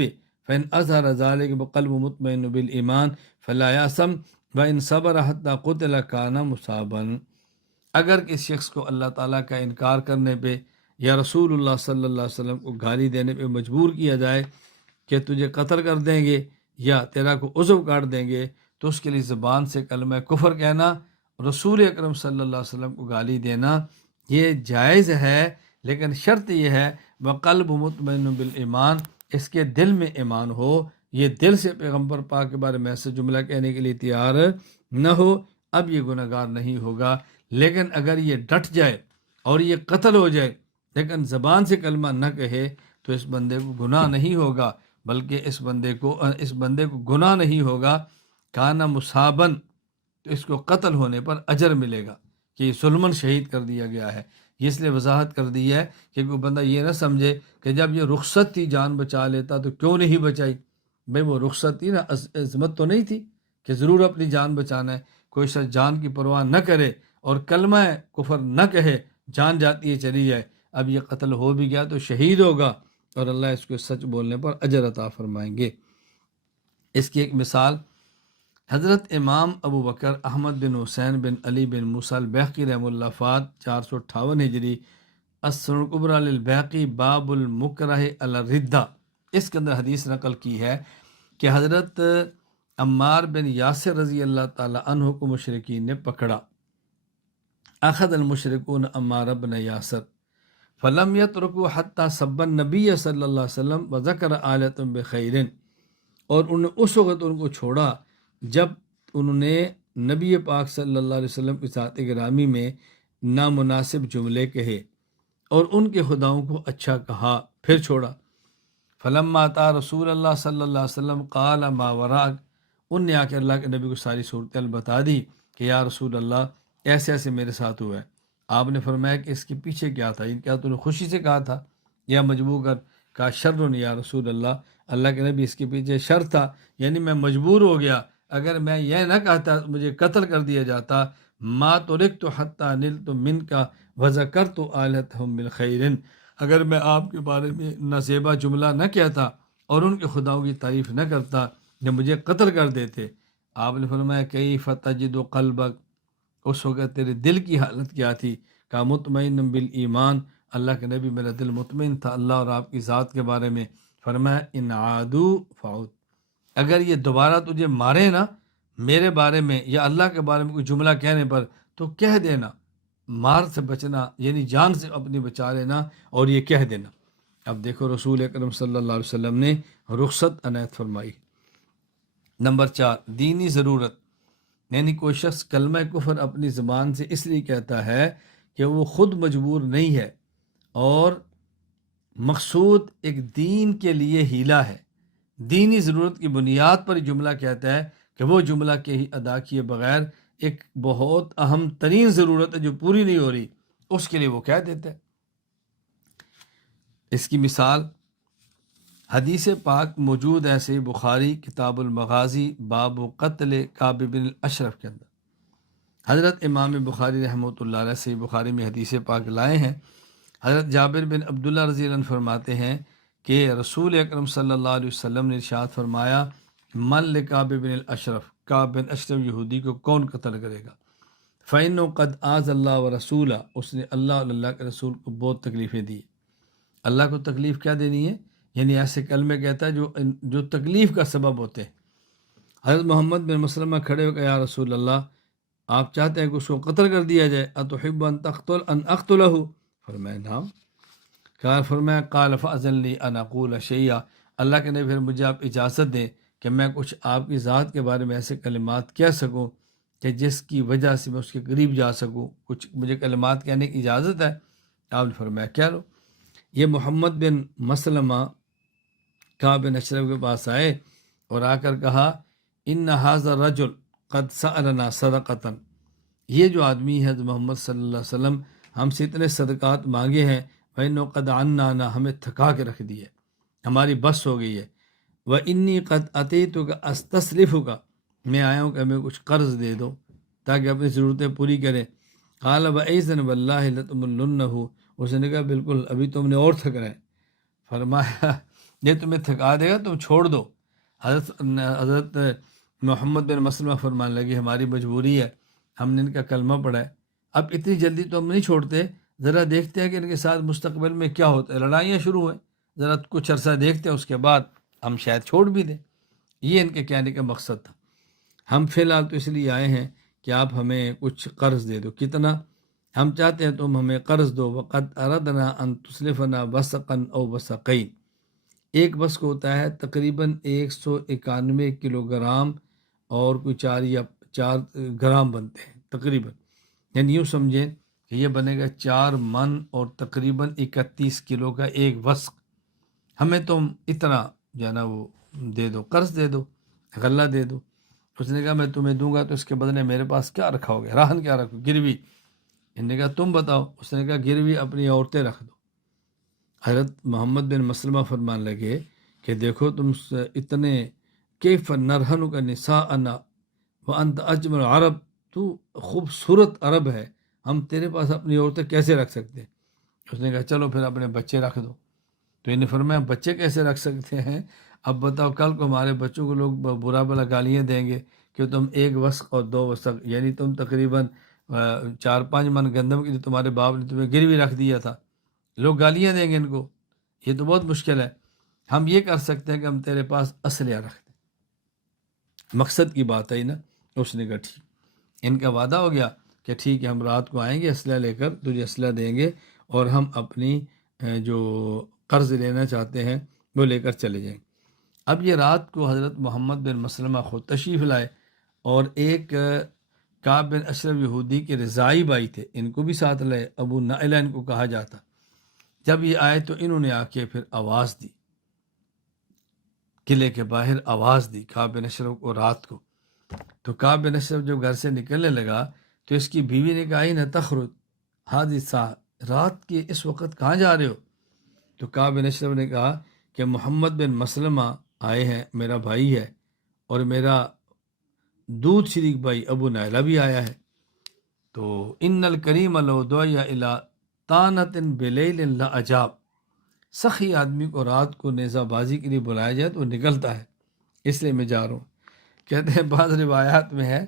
فإن اظہر ذلك بقلب مطمئن بالایمان فلا یأثم وإن صبر حتی قتل کان مصابا. اگر کسی شخص کو اللہ تعالیٰ کا انکار کرنے پہ یا رسول اللہ صلی اللہ علیہ وسلم کو گالی دینے پہ مجبور کیا جائے کہ تجھے قتل کر دیں گے یا تیرا کو عضو کاٹ دیں گے، تو اس کے لیے زبان سے کلمہ کفر کہنا، رسول اکرم صلی اللہ علیہ وسلم کو گالی دینا یہ جائز ہے، لیکن شرط یہ ہے وقلب مطمئن بالایمان، اس کے دل میں ایمان ہو، یہ دل سے پیغمبر پاک کے بارے میں ایسے جملہ کہنے کے لیے تیار نہ ہو، اب یہ گناہ گار نہیں ہوگا. لیکن اگر یہ ڈٹ جائے اور یہ قتل ہو جائے لیکن زبان سے کلمہ نہ کہے تو اس بندے کو گناہ نہیں ہوگا، بلکہ اس بندے کو گناہ نہیں ہوگا، کانا مصابن، تو اس کو قتل ہونے پر اجر ملے گا کہ یہ ظلماً شہید کر دیا گیا ہے. اس لیے وضاحت کر دی ہے کہ کوئی بندہ یہ نہ سمجھے کہ جب یہ رخصت تھی جان بچا لیتا تو کیوں نہیں بچائی. بھئی وہ رخصت تھی نا، عظمت تو نہیں تھی کہ ضرور اپنی جان بچانا ہے. کوئی شخص جان کی پرواہ نہ کرے اور کلمہ کفر نہ کہے، جان جاتی ہے چلی جائے، اب یہ قتل ہو بھی گیا تو شہید ہوگا اور اللہ اس کو سچ بولنے پر اجر عطا فرمائیں گے. اس کی ایک مثال حضرت امام ابو بکر احمد بن حسین بن علی بن موسیٰ البیہقی رحمہ اللہ فات 458 ہجری، السنن الکبریٰ للبیہقی باب المکرہ علی الردہ، اس کے اندر حدیث نقل کی ہے کہ حضرت عمار بن یاسر رضی اللہ تعالی عنہ کو مشرکین نے پکڑا. اخذ المشرکون عمار بن یاسر فلم یترکوا حتی سب النبی صلی اللہ علیہ وسلم وذکر آلۃ بخیر، اور انہوں نے اس وقت ان کو چھوڑا جب انہوں نے نبی پاک صلی اللہ علیہ وسلم کی ذات گرامی میں نامناسب جملے کہے اور ان کے خداؤں کو اچھا کہا، پھر چھوڑا. فلما اتا رسول اللہ صلی اللہ علیہ وسلم قال ما وراک، ان نے آ کے اللہ کے نبی کو ساری صورتحال بتا دی کہ یا رسول اللہ ایسے ایسے میرے ساتھ ہوا ہے. آپ نے فرمایا کہ اس کے پیچھے کیا تھا، کیا تو نے خوشی سے کہا تھا یا مجبور کر کہا؟ شر یا رسول اللہ، اللہ کے نبی اس کے پیچھے شر تھا، یعنی میں مجبور ہو گیا، اگر میں یہ نہ کہتا مجھے قتل کر دیا جاتا. ما ترکت حتی نلت منک وذکرت آلہتہم بالخیر، اگر میں آپ کے بارے میں نازیبا جملہ نہ کہتا اور ان کے خداؤں کی تعریف نہ کرتا یا مجھے قتل کر دیتے. آپ نے فرمایا کیف تجد قلبک، اس وقت تیرے دل کی حالت کیا تھی؟ کا مطمئن بالایمان، اللہ کے نبی میرا دل مطمئن تھا اللہ اور آپ کی ذات کے بارے میں. فرمایا ان عادو فعود، اگر یہ دوبارہ تجھے مارے نا میرے بارے میں یا اللہ کے بارے میں کوئی جملہ کہنے پر تو کہہ دینا، مار سے بچنا یعنی جان سے اپنی بچا لینا اور یہ کہہ دینا. اب دیکھو رسول اکرم صلی اللہ علیہ وسلم نے رخصت عنایت فرمائی. نمبر 4 دینی ضرورت، یعنی کوئی شخص کلمہ کفر اپنی زبان سے اس لیے کہتا ہے کہ وہ خود مجبور نہیں ہے اور مقصود ایک دین کے لیے ہیلا ہے، دینی ضرورت کی بنیاد پر جملہ کہتا ہے کہ وہ جملہ کے ہی ادا کیے بغیر ایک بہت اہم ترین ضرورت ہے جو پوری نہیں ہو رہی، اس کے لیے وہ کہہ دیتا ہے۔ اس کی مثال حدیث پاک موجود ہے صحیح بخاری کتاب المغازی باب قتل کعب بن الاشرف کے اندر۔ حضرت امام بخاری رحمۃ اللہ علیہ صحیح بخاری میں حدیث پاک لائے ہیں۔ حضرت جابر بن عبداللہ رضی اللہ عنہ فرماتے ہیں کہ رسول اکرم صلی اللہ علیہ وسلم نے ارشاد فرمایا، من لکعب بن الاشرف، کعب بن اشرف یہودی کو کون قتل کرے گا؟ فَإِنَّهُ قَدْ آذَى اللَّهَ وَرَسُولَهُ، اس نے اللہ اور اللہ کے رسول کو بہت تکلیفیں دی۔ اللہ کو تکلیف کیا دینی ہے؟ یعنی ایسے کلمے کہتا ہے جو تکلیف کا سبب ہوتے ہیں۔ حضرت محمد بن مسلمہ کھڑے ہو کہ یا رسول اللہ، آپ چاہتے ہیں کہ اس کو قتل کر دیا جائے؟ اتحب ان اقتلہ؟ فرمایا نعم۔ فرمایا قال فاذن لی ان اقول شیئا، اللہ کے نبی پھر مجھے آپ اجازت دیں کہ میں کچھ آپ کی ذات کے بارے میں ایسے کلمات کہہ سکوں کہ جس کی وجہ سے میں اس کے قریب جا سکوں، کچھ مجھے کلمات کہنے کی اجازت ہے؟ آپ نے فرمایا کہہ لو۔ یہ محمد بن مسلمہ کعب بن اشرف کے پاس آئے اور آ کر کہا ان ھذا الرجل قد سألنا صدقۃ، یہ جو آدمی ہے محمد صلی اللہ علیہ وسلم ہم سے اتنے صدقات مانگے ہیں، فإنه قد عنانا، ہمیں تھکا کے رکھ دی ہے، ہماری بس ہو گئی ہے۔ وإنی قد أتيتك أستسلفك، میں آیا ہوں کہ ہمیں کچھ قرض دے دو تاکہ اپنی ضرورتیں پوری کریں۔ قال وإذن والله لتملنه، اس نے کہا بالکل ابھی تم نے اور تھکنا ہے۔ فرمایا یہ تمہیں تھکا دے گا تم چھوڑ دو۔ حضرت محمد بن مسلمہ فرمانے لگے ہماری مجبوری ہے، ہم نے ان کا کلمہ پڑھا ہے، اب اتنی جلدی تو ہم نہیں چھوڑتے، ذرا دیکھتے ہیں کہ ان کے ساتھ مستقبل میں کیا ہوتا ہے، لڑائیاں شروع ہوئیں، ذرا کچھ عرصہ دیکھتے ہیں، اس کے بعد ہم شاید چھوڑ بھی دیں۔ یہ ان کے کہنے کا مقصد تھا۔ ہم فی الحال تو اس لیے آئے ہیں کہ آپ ہمیں کچھ قرض دے دو۔ کتنا؟ ہم چاہتے ہیں تم ہمیں قرض دو۔ وقد اردنا ان تسلفنا وسقا او وسقین، ایک وسق ہوتا ہے تقریباً 191 کلو گرام اور کوئی 4 گرام بنتے ہیں تقریباً، یعنی یوں سمجھیں کہ یہ بنے گا 4 من اور تقریباً 31 کلو کا ایک وسق، ہمیں تم اتنا جو ہے نا وہ دے دو، قرض دے دو، غلہ دے دو۔ اس نے کہا میں تمہیں دوں گا تو اس کے بدلے میرے پاس کیا رکھا ہوگا، راہن کیا رکھو، گروی؟ انہوں نے کہا تم بتاؤ۔ اس نے کہا گروی اپنی عورتیں رکھ دو۔ حضرت محمد بن مسلمہ فرمان لگے کہ دیکھو تم اتنے کیف نرہن کا نساءنا وانت اجمل عرب، تو خوبصورت عرب ہے، ہم تیرے پاس اپنی عورتیں کیسے رکھ سکتے ہیں؟ اس نے کہا چلو پھر اپنے بچے رکھ دو۔ تو انہیں فرمایا بچے کیسے رکھ سکتے ہیں؟ اب بتاؤ کل کو ہمارے بچوں کو لوگ برا بلا گالیاں دیں گے کہ تم 1 وسق اور 2 وسق، یعنی تم تقریباً 4-5 من گندم کے لیے تمہارے باپ نے تمہیں گروی رکھ دیا تھا، لوگ گالیاں دیں گے ان کو، یہ تو بہت مشکل ہے۔ ہم یہ کر سکتے ہیں کہ ہم تیرے پاس اسلحہ رکھ دیں۔ مقصد کی بات ہے نا۔ اس نے کہا ٹھیک، ان کا وعدہ ہو گیا کہ ٹھیک ہے ہم رات کو آئیں گے اسلحہ لے کر، تجھے اسلحہ دیں گے اور ہم اپنی جو قرض لینا چاہتے ہیں وہ لے کر چلے جائیں۔ اب یہ رات کو حضرت محمد بن مسلمہ خود تشریف لائے اور ایک کعب بن اشرف یہودی کے رضائی بھائی تھے، ان کو بھی ساتھ لائے، ابو نائلہ ان کو کہا جاتا۔ جب یہ آئے تو انہوں نے آ کے پھر آواز دی، قلعے کے باہر آواز دی کعب بن اشرف کو رات کو۔ تو کعب بن اشرف جب گھر سے نکلنے لگا تو اس کی بیوی نے کہا نہ تخرج حاضر سا، رات کے اس وقت کہاں جا رہے ہو؟ تو کعب بن اشرف نے کہا کہ محمد بن مسلمہ آئے ہیں، میرا بھائی ہے، اور میرا دودھ شریک بھائی ابو نائلہ بھی آیا ہے۔ تو ان الکریم لو دعی الی طانۃ بلیل لاجاب، سخی آدمی کو رات کو نیزہ بازی کے لیے بلایا جائے تو وہ نکلتا ہے، اس لیے میں جا رہا ہوں۔ کہتے ہیں بعض روایات میں ہے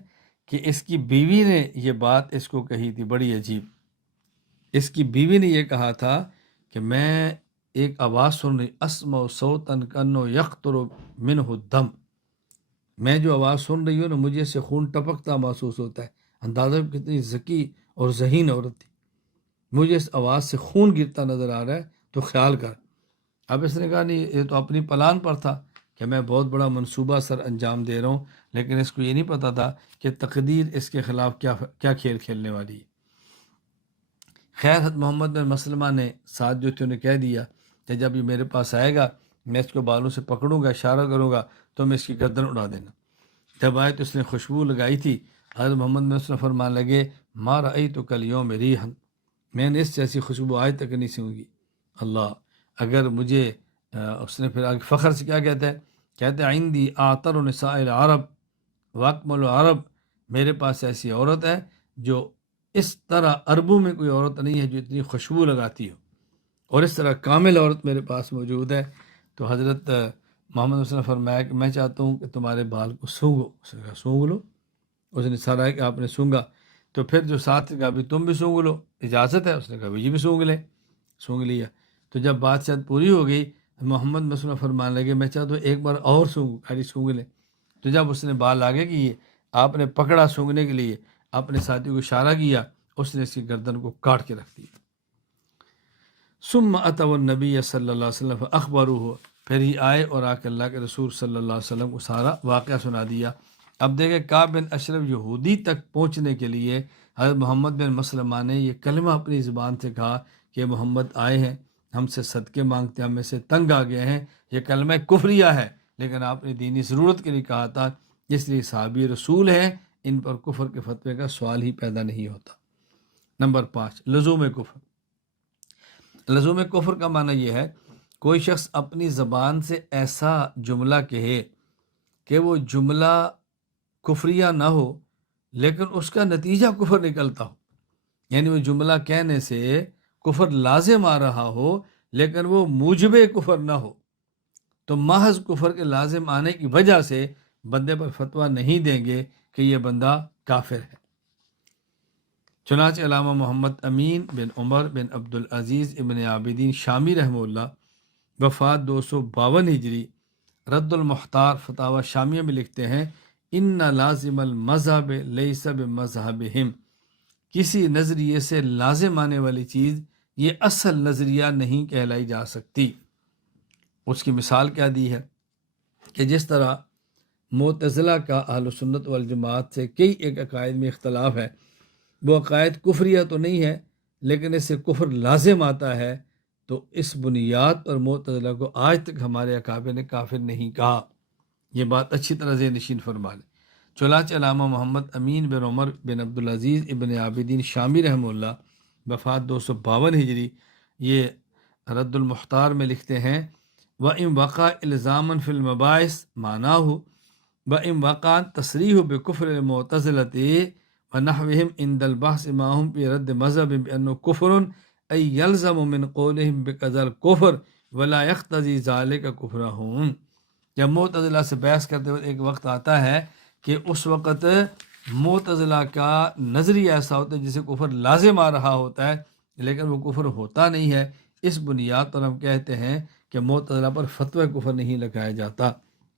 کہ اس کی بیوی نے یہ بات اس کو کہی تھی، بڑی عجیب۔ اس کی بیوی نے یہ کہا تھا کہ میں ایک آواز سن رہی، اسمع صوتا کانه یقطر منہ الدم، میں جو آواز سن رہی ہوں نا مجھے سے خون ٹپکتا محسوس ہوتا ہے۔ اندازہ کتنی ذکی اور ذہین عورت تھی، مجھے اس آواز سے خون گرتا نظر آ رہا ہے، تو خیال کر۔ اب اس نے کہا نہیں، یہ تو اپنی پلان پر تھا کہ میں بہت بڑا منصوبہ سر انجام دے رہا ہوں، لیکن اس کو یہ نہیں پتہ تھا کہ تقدیر اس کے خلاف کیا کھیل کھیلنے والی ہے۔ خیر حضرت محمد بن مسلمہ نے ساتھ جو تھے انہیں کہہ دیا کہ جب یہ میرے پاس آئے گا میں اس کو بالوں سے پکڑوں گا، اشارہ کروں گا تو میں اس کی گردن اڑا دینا۔ جب آئے تو اس نے خوشبو لگائی تھی، حضرت محمد میں اس نے فرمان لگے ما رأیتک الیوم ریحا، میں نے اس جیسی خوشبو آج تک نہیں سونگی۔ اللہ، اگر مجھے اس نے پھر آگے فخر سے کیا کہتا ہے، کہتے ہیں عندی اعطر نساء العرب واکمل العرب، میرے پاس ایسی عورت ہے جو اس طرح عربوں میں کوئی عورت نہیں ہے جو اتنی خوشبو لگاتی ہو، اور اس طرح کامل عورت میرے پاس موجود ہے۔ تو حضرت محمد صلی اللہ علیہ وسلم نے فرمایا کہ میں چاہتا ہوں کہ تمہارے بال کو سونگو۔ اس نے کہا سونگ لو۔ اس نے سارا ہے کہ آپ نے سونگا، تو پھر جو ساتھ کہا بھی تم بھی سونگ لو، اجازت ہے؟ اس نے کہا بھی یہ بھی سونگ لیں، سونگ لیا۔ تو جب بات شاید پوری ہو گئی، محمد صلی اللہ علیہ وسلم فرمانے لگے میں چاہتا ہوں ایک بار اور سونگوں، خالی سونگ لیں۔ تو جب اس نے بال آگے کیے، آپ نے پکڑا سونگنے کے لیے، اپنے ساتھی کو اشارہ کیا، اس نے اس کی گردن کو کاٹ کے رکھ دیا۔ ثم اتوا النبی صلی اللہ علیہ وسلم اخبروہ، پھر ہی آئے اور آ کے اللہ کے رسول صلی اللہ علیہ وسلم کو سارا واقعہ سنا دیا۔ اب دیکھیں کعب بن اشرف یہودی تک پہنچنے کے لیے حضرت محمد بن مسلمہ نے یہ کلمہ اپنی زبان سے کہا کہ محمد آئے ہیں، ہم سے صدقے مانگتے ہیں، ہم میں سے تنگ آ گئے ہیں، یہ کلمہ کفریہ ہے، لیکن آپ نے دینی ضرورت کے لیے کہا تھا، اس لیے صحابی رسول ہیں، ان پر کفر کے فتوے کا سوال ہی پیدا نہیں ہوتا۔ نمبر 5، لزوم کفر۔ لزوم کفر کا معنی یہ ہے کوئی شخص اپنی زبان سے ایسا جملہ کہے کہ وہ جملہ کفریہ نہ ہو لیکن اس کا نتیجہ کفر نکلتا ہو، یعنی وہ جملہ کہنے سے کفر لازم آ رہا ہو لیکن وہ موجب کفر نہ ہو، تو محض کفر کے لازم آنے کی وجہ سے بندے پر فتویٰ نہیں دیں گے کہ یہ بندہ کافر ہے۔ چنانچہ علامہ محمد امین بن عمر بن عبدالعزیز ابن عابدین شامی رحمہ اللہ وفات 252 ہجری، رد المختار فتاوی شامیہ میں لکھتے ہیں ان لازم المذہب لیس بمذہبہم، کسی نظریے سے لازم آنے والی چیز یہ اصل نظریہ نہیں کہلائی جا سکتی۔ اس کی مثال کیا دی ہے کہ جس طرح معتزلہ کا اہل سنت والجماعت سے کئی ایک عقائد میں اختلاف ہے، وہ عقائد کفریہ تو نہیں ہے لیکن اس سے کفر لازم آتا ہے، تو اس بنیاد پر معتزلہ کو آج تک ہمارے اکابر نے کافر نہیں کہا۔ یہ بات اچھی طرح ذہن نشین فرما لیں۔ چنانچہ علامہ محمد امین بن عمر بن عبدالعزیز ابن عابدین شامی رحمہ اللہ وفات 252 ہجری، یہ رد المختار میں لکھتے ہیں وَإِن وَقَعَ إِلْزَامًا فِي الْمَبَاحِثِ مَعْنَاهُ وَإِن وَقَعَ التَّصْرِيحُ بِكُفْرِ الْمُعْتَزِلَةِ وَنَحْوِهِمْ عِنْدَ الْبَحْثِ مَعَهُمْ فِي رَدِّ مَذْهَبٍ بِأَنَّهُ كُفْرٌ أَيْ يَلْزَمُ مِنْ قَوْلِهِمْ بِكَذَا الْكُفْرِ وَلَا يَقْتَضِي ذَلِكَ كُفْرَهُمْ۔ جب معتزلہ سے بحث کرتے ہوئے ایک وقت آتا ہے کہ اس وقت معتزلہ کا نظریہ ایسا ہوتا ہے جسے کفر لازم آ رہا ہوتا ہے لیکن وہ کفر ہوتا نہیں ہے، اس بنیاد پر ہم کہتے ہیں کہ معتزلہ پر فتوی کفر نہیں لگایا جاتا۔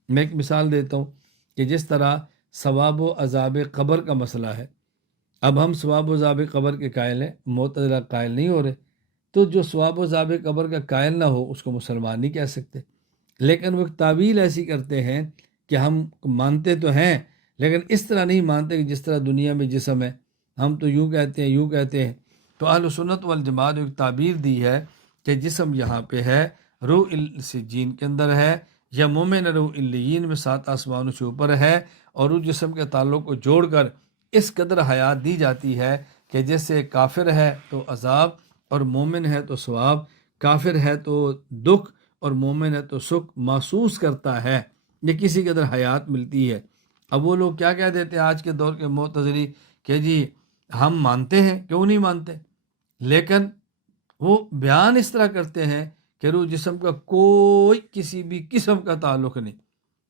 میں ایک مثال دیتا ہوں کہ جس طرح ثواب و عذاب قبر کا مسئلہ ہے، اب ہم ثواب و عذاب قبر کے قائل ہیں، معتزلہ قائل نہیں ہو رہے، تو جو ثواب و عذاب قبر کا قائل نہ ہو اس کو مسلمان نہیں کہہ سکتے، لیکن وہ تعویل ایسی کرتے ہیں کہ ہم مانتے تو ہیں لیکن اس طرح نہیں مانتے کہ جس طرح دنیا میں جسم ہے، ہم تو یوں کہتے ہیں یوں کہتے ہیں۔ تو اہل سنت والجماعت نے ایک تعبیر دی ہے کہ جسم یہاں پہ ہے، روح السجین کے اندر ہے، یا مومن روح الین میں 7 آسمانوں سے اوپر ہے، اور اس جسم کے تعلق کو جوڑ کر اس قدر حیات دی جاتی ہے کہ جیسے کافر ہے تو عذاب اور مومن ہے تو ثواب، کافر ہے تو دکھ اور مومن ہے تو سکھ محسوس کرتا ہے، یہ کسی قدر حیات ملتی ہے۔ اب وہ لوگ کیا کہہ دیتے ہیں آج کے دور کے معتزلی کہ جی ہم مانتے ہیں، کیوں نہیں مانتے، لیکن وہ بیان اس طرح کرتے ہیں کہ روح جسم کا کوئی کسی بھی قسم کا تعلق نہیں۔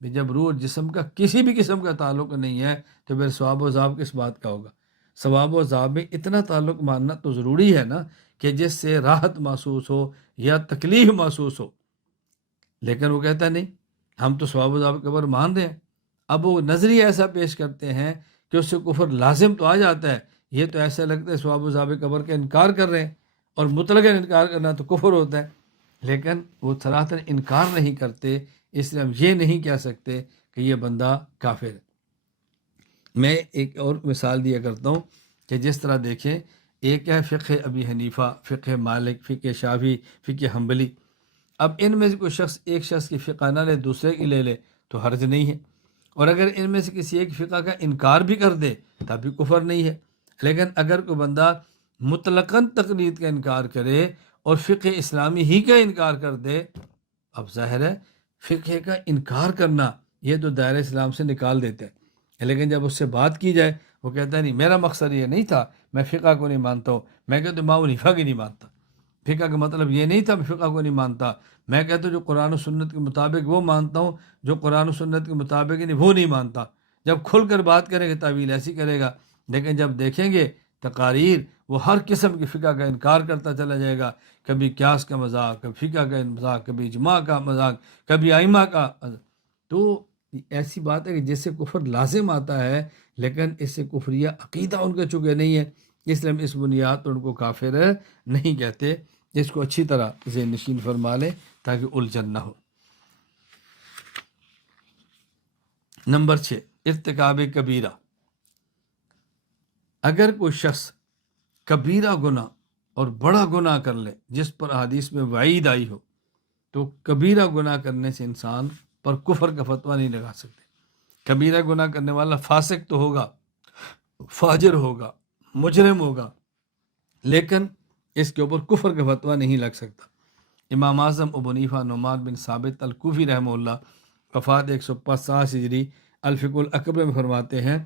جب روح جسم کا کسی بھی قسم کا تعلق نہیں ہے تو پھر ثواب و عذاب کس بات کا ہوگا؟ ثواب و عذاب میں اتنا تعلق ماننا تو ضروری ہے نا کہ جس سے راحت محسوس ہو یا تکلیف محسوس ہو، لیکن وہ کہتا نہیں، ہم تو ثواب و عذاب قبر مان رہے ہیں۔ اب وہ نظریہ ایسا پیش کرتے ہیں کہ اس سے کفر لازم تو آ جاتا ہے، یہ تو ایسا لگتا ہے ثواب و عذاب قبر کا انکار کر رہے ہیں، اور مطلقاً انکار کرنا تو کفر ہوتا ہے، لیکن وہ صراحتاً انکار نہیں کرتے، اس لیے ہم یہ نہیں کہہ سکتے کہ یہ بندہ کافر ہے۔ میں ایک اور مثال دیا کرتا ہوں کہ جس طرح دیکھیں، ایک ہے فقہ ابی حنیفہ، فقہ مالک، فقہ شافعی، فقہ حنبلی۔ اب ان میں سے کوئی شخص ایک شخص کی فقہ نہ لے دوسرے کی لے لے تو حرج نہیں ہے، اور اگر ان میں سے کسی ایک فقہ کا انکار بھی کر دے تب بھی کفر نہیں ہے۔ لیکن اگر کوئی بندہ مطلقاً تقلید کا انکار کرے اور فقہ اسلامی ہی کا انکار کر دے، اب ظاہر ہے فقہ کا انکار کرنا یہ تو دائرہ اسلام سے نکال دیتے ہیں، لیکن جب اس سے بات کی جائے وہ کہتا ہے نہیں میرا مقصد یہ نہیں تھا، میں فقہ کو نہیں مانتا ہوں، میں کہتا ہوں امام حنیفہ کی نہیں مانتا، فقہ کا مطلب یہ نہیں تھا میں فقہ کو نہیں مانتا، میں کہتا ہوں جو قرآن و سنت کے مطابق وہ مانتا ہوں، جو قرآن و سنت کے مطابق نہیں وہ نہیں مانتا۔ جب کھل کر بات کرے گا تعویل ایسی کرے گا، لیکن جب دیکھیں گے تقاریر وہ ہر قسم کی فقہ کا انکار کرتا چلا جائے گا، کبھی قیاس کا مذاق، کبھی فقہ کا مذاق، کبھی اجماع کا مذاق، کبھی ائمہ کا، تو ایسی بات ہے کہ جس سے کفر لازم آتا ہے، لیکن اس سے کفریہ عقیدہ ان کے چکے نہیں ہے، اس لیے ہم اس بنیاد پر ان کو کافر نہیں کہتے۔ اس کو اچھی طرح ذہن نشین فرما لیں تاکہ الجھن نہ ہو۔ نمبر 6، ارتکاب کبیرہ۔ اگر کوئی شخص کبیرہ گناہ اور بڑا گناہ کر لے جس پر احادیث میں وعید آئی ہو، تو کبیرہ گناہ کرنے سے انسان پر کفر کا فتویٰ نہیں لگا سکتے۔ کبیرہ گناہ کرنے والا فاسق تو ہوگا، فاجر ہوگا، مجرم ہوگا، لیکن اس کے اوپر کفر کا فتویٰ نہیں لگ سکتا۔ امام اعظم ابو حنیفہ نعمان بن ثابت الکوفی رحمہ اللہ وفات 150 ہجری الفقہ الاکبر میں فرماتے ہیں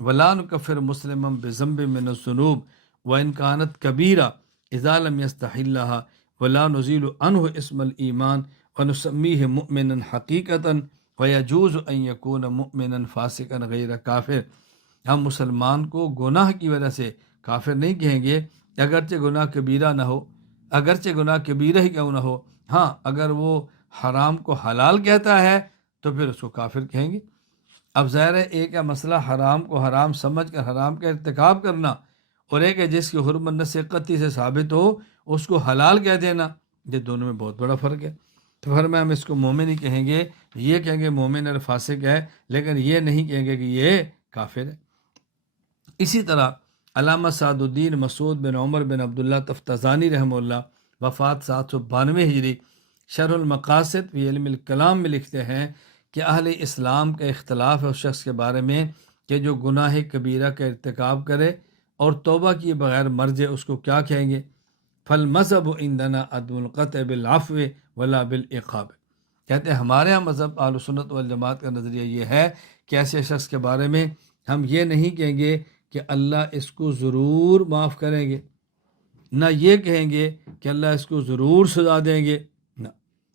وَلَا نُكَفِّرُ مُسْلِمًا بِذَنْبٍ مِّنَ الذُّنُوبِ وَإِنْ كَانَتْ كَبِيرَةً إِذَا لَمْ يَسْتَحِلَّهَا وَلَا نُزِيلُ عَنْهُ اسْمَ الْإِيمَانِ وَنُسَمِّيهِ مُؤْمِنًا حَقِيقَةً وَيَجُوزُ أَن يَكُونَ مُؤْمِنًا فَاسِقًا غَيْرَ كَافِرٍ۔ ہم مسلمان کو گناہ کی وجہ سے کافر نہیں کہیں گے، اگرچہ گناہ کبیرہ نہ ہو، اگرچہ گناہ کبیرہ ہی کیوں نہ ہو، ہاں اگر وہ حرام کو حلال کہتا ہے تو پھر اس کو کافر کہیں گے۔ اب ظاہر ہے ایک ہے مسئلہ حرام کو حرام سمجھ کر حرام کا ارتکاب کرنا، اور ایک ہے جس کی حرمت نص قطعی سے ثابت ہو اس کو حلال کہہ دینا، یہ دونوں میں بہت بڑا فرق ہے۔ تو فرمایا ہم اس کو مومن ہی کہیں گے، یہ کہیں گے مومن اور فاسق ہے، لیکن یہ نہیں کہیں گے کہ یہ کافر ہے۔ اسی طرح علامہ سعد الدین مسعود بن عمر بن عبداللہ تفتزانی رحمہ اللہ وفات 792 ہجری شرح المقاصد فی علم الکلام میں لکھتے ہیں کہ اہل اسلام کا اختلاف ہے اس شخص کے بارے میں کہ جو گناہ کبیرہ کا ارتکاب کرے اور توبہ کیے بغیر مر جائے، اس کو کیا کہیں گے؟ فالمذہب عندنا عدم القطع بالعفو ولا بالعقاب۔ کہتے ہیں ہمارے یہاں مذہب اہل سنت والجماعت کا نظریہ یہ ہے کہ ایسے شخص کے بارے میں ہم یہ نہیں کہیں گے کہ اللہ اس کو ضرور معاف کریں گے، نہ یہ کہیں گے کہ اللہ اس کو ضرور سزا دیں گے، نہ،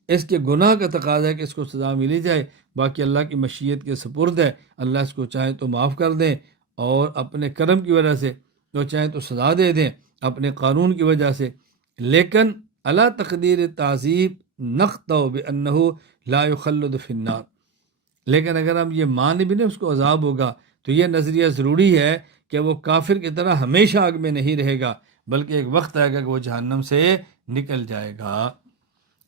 اس کے گناہ کا تقاضا ہے کہ اس کو سزا ملی جائے، باقی اللہ کی مشیت کے سپرد ہے، اللہ اس کو چاہے تو معاف کر دیں اور اپنے کرم کی وجہ سے، تو چاہیں تو سزا دے دیں اپنے قانون کی وجہ سے، لیکن اللہ تقدیر تعذیب نقطع بأنہ لا یخلد فی النار۔ لیکن اگر ہم یہ مان بھی نہیں اس کو عذاب ہوگا، تو یہ نظریہ ضروری ہے کہ وہ کافر کی طرح ہمیشہ آگ میں نہیں رہے گا، بلکہ ایک وقت آئے گا کہ وہ جہنم سے نکل جائے گا۔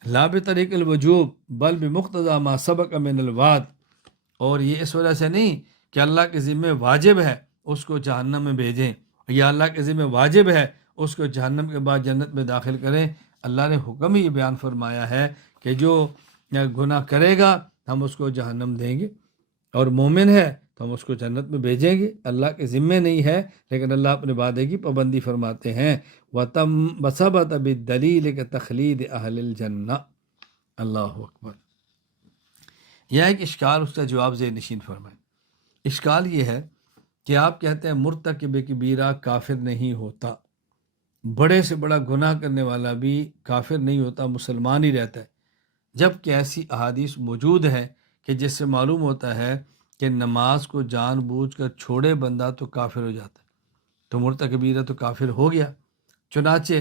لا بطریق الوجوب بل بمقتضی ما سبق من الوعد، اور یہ اس وجہ سے نہیں کہ اللہ کے ذمہ واجب ہے اس کو جہنم میں بھیجیں، یا اللہ کے ذمہ واجب ہے اس کو جہنم کے بعد جنت میں داخل کریں۔ اللہ نے حکم ہی یہ بیان فرمایا ہے کہ جو گناہ کرے گا ہم اس کو جہنم دیں گے، اور مومن ہے تو ہم اس کو جنت میں بھیجیں گے۔ اللہ کے ذمہ نہیں ہے، لیکن اللہ اپنے وعدے کی پابندی فرماتے ہیں وَتَمْ وَثَبَتَ بِالدَّلِيلِ كَتَخْلِيدِ أَهْلِ الْجَنَّةِ۔ اللہ اکبر۔ یہ ایک اشکال، اس کا جواب ذہن نشین فرمائیں۔ اشکال یہ ہے کہ آپ کہتے ہیں مرتکب کبیرہ کافر نہیں ہوتا، بڑے سے بڑا گناہ کرنے والا بھی کافر نہیں ہوتا، مسلمان ہی رہتا ہے، جبکہ ایسی احادیث موجود ہے کہ جس سے معلوم ہوتا ہے کہ نماز کو جان بوجھ کر چھوڑے بندہ تو کافر ہو جاتا ہے، تو مرتکب کبیرہ تو کافر ہو گیا۔ چنانچہ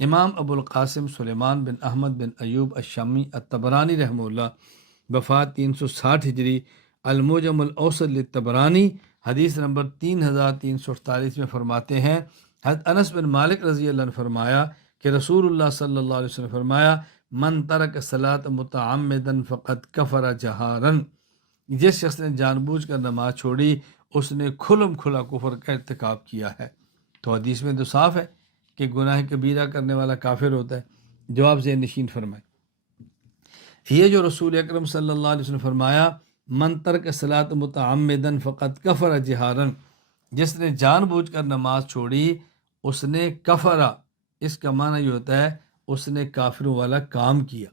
امام ابو القاسم سلیمان بن احمد بن ایوب الشامی الطبرانی رحمہ اللہ وفات 360 ہجری المعجم الاوسط للطبرانی حدیث نمبر 3348 میں فرماتے ہیں حضرت انس بن مالک رضی اللہ عنہ فرمایا کہ رسول اللہ صلی اللہ علیہ وسلم فرمایا من ترک صلاۃ متعمدا فقد کفر جہارا، جس شخص نے جان بوجھ کر نماز چھوڑی اس نے کھلم کھلا کفر کا ارتکاب کیا ہے۔ تو حدیث میں تو صاف ہے کہ گناہ کبیرہ کرنے والا کافر ہوتا ہے۔ جواب ذہن نشین فرمائے۔ یہ جو رسول اکرم صلی اللہ علیہ وسلم نے فرمایا من ترک صلاۃ متعمدن فقط کفر جہارن، جس نے جان بوجھ کر نماز چھوڑی اس نے کفرا، اس کا معنی یہ ہوتا ہے اس نے کافروں والا کام کیا،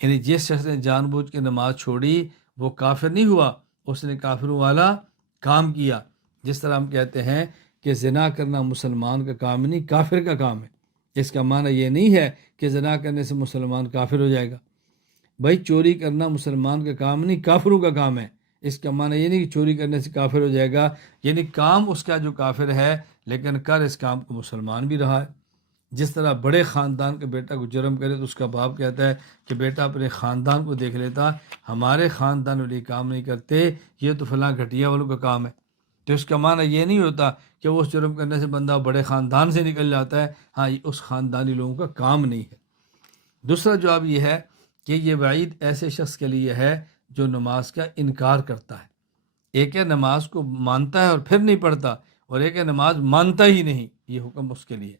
یعنی جس شخص نے جان بوجھ کے نماز چھوڑی وہ کافر نہیں ہوا، اس نے کافروں والا کام کیا۔ جس طرح ہم کہتے ہیں کہ زنا کرنا مسلمان کا کام نہیں، کافر کا کام ہے، اس کا معنی یہ نہیں ہے کہ زنا کرنے سے مسلمان کافر ہو جائے گا۔ بھائی چوری کرنا مسلمان کا کام نہیں، کافروں کا کام ہے، اس کا معنی یہ نہیں کہ چوری کرنے سے کافر ہو جائے گا، یعنی کام اس کا جو کافر ہے لیکن کر اس کام کو مسلمان بھی رہا ہے۔ جس طرح بڑے خاندان کے بیٹا کو جرم کرے تو اس کا باپ کہتا ہے کہ بیٹا اپنے خاندان کو دیکھ لیتا، ہمارے خاندان والے کام نہیں کرتے، یہ تو فلاں گھٹیا والوں کا کام ہے۔ تو اس کا معنی یہ نہیں ہوتا کہ وہ اس جرم کرنے سے بندہ بڑے خاندان سے نکل جاتا ہے، ہاں یہ اس خاندانی لوگوں کا کام نہیں ہے۔ دوسرا جواب یہ ہے کہ یہ وعید ایسے شخص کے لیے ہے جو نماز کا انکار کرتا ہے۔ ایک ہے نماز کو مانتا ہے اور پھر نہیں پڑھتا، اور ایک ہے نماز مانتا ہی نہیں، یہ حکم اس کے لیے۔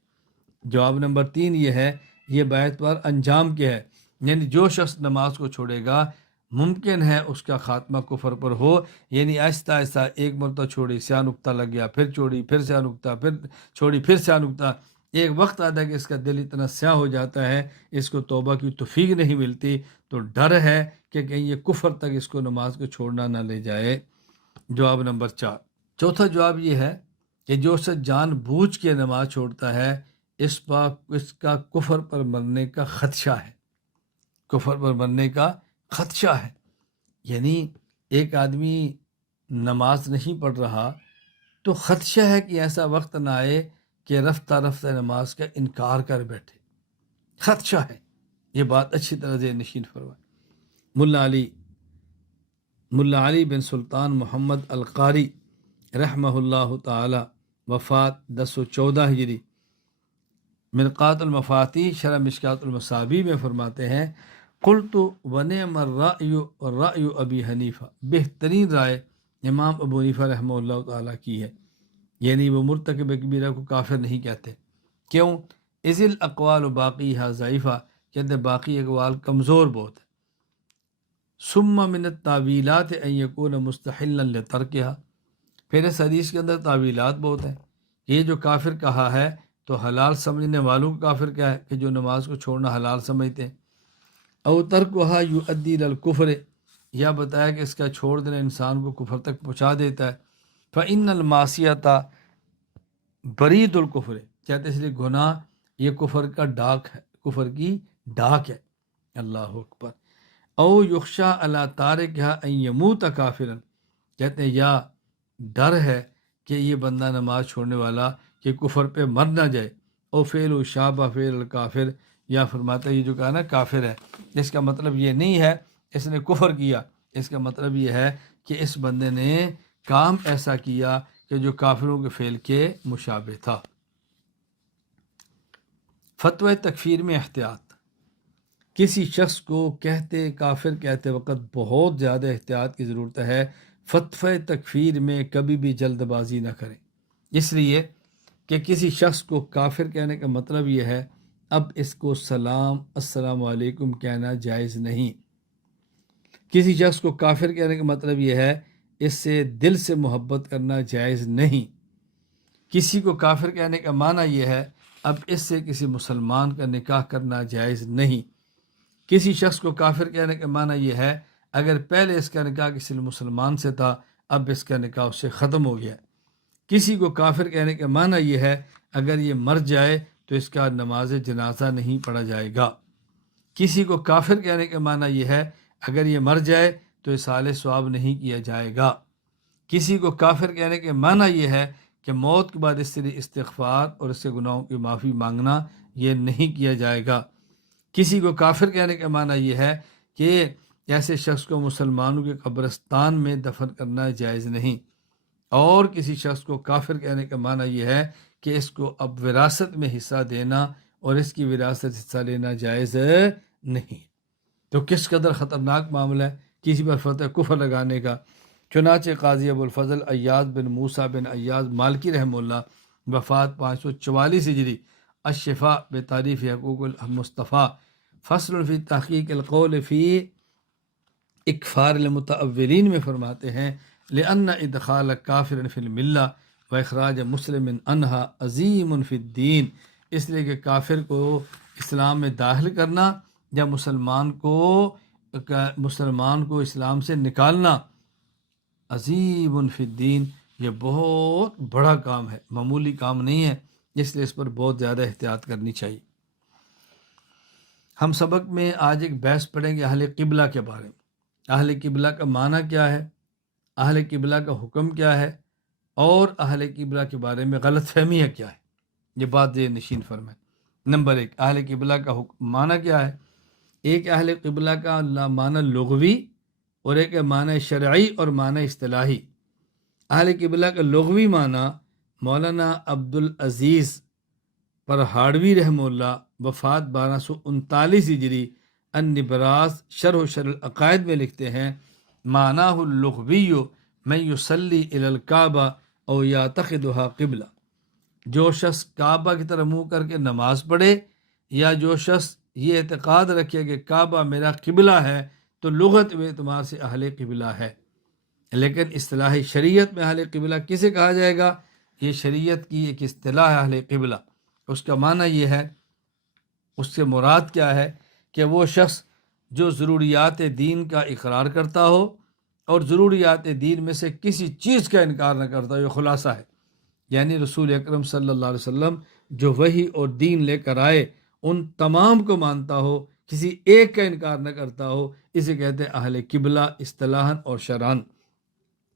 جواب نمبر 3 یہ ہے، یہ بیعت پر انجام کیا ہے، یعنی جو شخص نماز کو چھوڑے گا ممکن ہے اس کا خاتمہ کفر پر ہو، یعنی آہستہ آہستہ ایک مرتبہ چھوڑی سیاہ نکتہ لگ گیا، پھر چھوڑی پھر سیاہ نکتہ، پھر چھوڑی پھر سیاہ نکتہ، ایک وقت آتا ہے کہ اس کا دل اتنا سیاہ ہو جاتا ہے اس کو توبہ کی توفیق نہیں ملتی، تو ڈر ہے کہ کہیں یہ کفر تک اس کو نماز کو چھوڑنا نہ لے جائے۔ جواب نمبر 4، چوتھا جواب یہ ہے کہ جو شخص جان بوجھ کے نماز چھوڑتا ہے اس کا کفر پر مرنے کا خدشہ ہے، کفر پر مرنے کا خدشہ ہے، یعنی ایک آدمی نماز نہیں پڑھ رہا تو خدشہ ہے کہ ایسا وقت نہ آئے کہ رفتہ رفتہ نماز کا انکار کر بیٹھے، خدشہ ہے۔ یہ بات اچھی طرح ذہن نشین فرمائے۔ ملا علی بن سلطان محمد القاری رحمہ اللہ تعالی، وفات 1014 ہجری، مرقات المفاتی شرح مشکات المصابیح میں فرماتے ہیں قلت ونعم الرأی الرأی ابی حنیفہ، بہترین رائے امام ابو حنیفہ رحمہ اللہ تعالیٰ کی ہے، یعنی وہ مرتکب کبیرہ کو کافر نہیں کہتے۔ کیوں؟ اذ الاقوال باقیہا ضعیفہ، کہتے باقی اقوال کمزور بہت ہے۔ ثم من التاویلات ان یکون مستحلا لترکہا، پھر اس حدیث کے اندر تعویلات بہت ہیں، یہ جو کافر کہا ہے تو حلال سمجھنے والوں کا کافر کیا ہے کہ جو نماز کو چھوڑنا حلال سمجھتے ہیں۔ او ترکہا یؤدی الی الکفر، یا بتایا کہ اس کا چھوڑ دینا انسان کو کفر تک پہنچا دیتا ہے۔ فإن المعصیۃ برید الکفر، کہتے اس لیے گناہ یہ کفر کا ڈاک ہے، کفر کی ڈاک ہے۔ اللہ اکبر۔ او یخشا علی تارکہا ان یموت کافرا، کہتے ہیں یا ڈر ہے کہ یہ بندہ نماز چھوڑنے والا کہ کفر پہ مر نہ جائے۔ او فعل و شابہ فعل الکافر، یا فرماتا ہے یہ جو کہا نا کافر ہے، اس کا مطلب یہ نہیں ہے اس نے کفر کیا، اس کا مطلب یہ ہے کہ اس بندے نے کام ایسا کیا کہ جو کافروں کے فعل کے مشابہ تھا۔ فتوی تکفیر میں احتیاط، کسی شخص کو کہتے کافر کہتے وقت بہت زیادہ احتیاط کی ضرورت ہے۔ فتوی تکفیر میں کبھی بھی جلد بازی نہ کریں، اس لیے کہ کسی شخص کو کافر کہنے کا مطلب یہ ہے اب اس کو سلام السلام علیکم کہنا جائز نہیں۔ کسی شخص کو کافر کہنے کا مطلب یہ ہے اس سے دل سے محبت کرنا جائز نہیں۔ کسی کو کافر کہنے کا معنی یہ ہے اب اس سے کسی مسلمان کا نکاح کرنا جائز نہیں۔ کسی شخص کو کافر کہنے کا معنی یہ ہے اگر پہلے اس کا نکاح کسی مسلمان سے تھا اب اس کا نکاح اس سے ختم ہو گیا۔ کسی کو کافر کہنے کا معنی یہ ہے اگر یہ مر جائے تو اس کا نماز جنازہ نہیں پڑھا جائے گا۔ کسی کو کافر کہنے کا معنی یہ ہے اگر یہ مر جائے تو اصالہ ثواب نہیں کیا جائے گا۔ کسی کو کافر کہنے کا معنی یہ ہے کہ موت کے بعد اس سے استغفار اور اس کے گناہوں کی معافی مانگنا یہ نہیں کیا جائے گا۔ کسی کو کافر کہنے کا معنی یہ ہے کہ ایسے شخص کو مسلمانوں کے قبرستان میں دفن کرنا جائز نہیں۔ اور کسی شخص کو کافر کہنے کا معنی یہ ہے کہ اس کو اب وراثت میں حصہ دینا اور اس کی وراثت حصہ لینا جائز نہیں۔ تو کس قدر خطرناک معاملہ ہے کسی پر فتح کفر لگانے کا۔ چنانچہ قاضی ابو الفضل ایاز بن موسیٰ بن ایاز مالکی رحمہ اللہ، وفات 544 ہجری، الشفاء بتعریف حقوق المصطفیٰ، فصل فی تحقیق القول فی اکفار المتأولین میں فرماتے ہیں لأن ادخال کافر فی الملہ و اخراج مسلم عنہا عظیم فی الدین، اس لیے کہ کافر کو اسلام میں داخل کرنا یا مسلمان کو اسلام سے نکالنا عظیم فی الدین، یہ بہت بڑا کام ہے، معمولی کام نہیں ہے، اس لیے اس پر بہت زیادہ احتیاط کرنی چاہیے۔ ہم سبق میں آج ایک بحث پڑھیں گے اہل قبلہ کے بارے میں۔ اہل قبلہ کا معنی کیا ہے، اہل قبلہ کا حکم کیا ہے، اور اہل قبلہ کے بارے میں غلط فہمیاں کیا ہے، یہ بات ذہن نشین فرمائیں۔ نمبر 1، اہل قبلہ کا معنی کیا ہے؟ ایک اہل قبلہ کا معنی لغوی اور ایک معنی شرعی اور معنی اصطلاحی۔ اہل قبلہ کا لغوی معنی مولانا عبدالعزیز پرہاڑوی رحمہ اللہ وفات 1239 ہجری النبراس شرح العقائد میں لکھتے ہیں معناہ اللغوی من یصلی الی الکعبہ او یعتقدھا قبلہ، جو شخص کعبہ کی طرف منہ کر کے نماز پڑھے یا جو شخص یہ اعتقاد رکھے کہ کعبہ میرا قبلہ ہے تو لغت و اعتبار سے اہل قبلہ ہے۔ لیکن اصطلاح شریعت میں اہل قبلہ کسے کہا جائے گا؟ یہ شریعت کی ایک اصطلاح ہے اہل قبلہ، اس کا معنی یہ ہے، اس سے مراد کیا ہے کہ وہ شخص جو ضروریات دین کا اقرار کرتا ہو اور ضروریات دین میں سے کسی چیز کا انکار نہ کرتا ہو، یہ خلاصہ ہے۔ یعنی رسول اکرم صلی اللہ علیہ وسلم جو وحی اور دین لے کر آئے ان تمام کو مانتا ہو، کسی ایک کا انکار نہ کرتا ہو، اسے کہتے ہیں اہل قبلہ اصطلاحاً اور شرعاً۔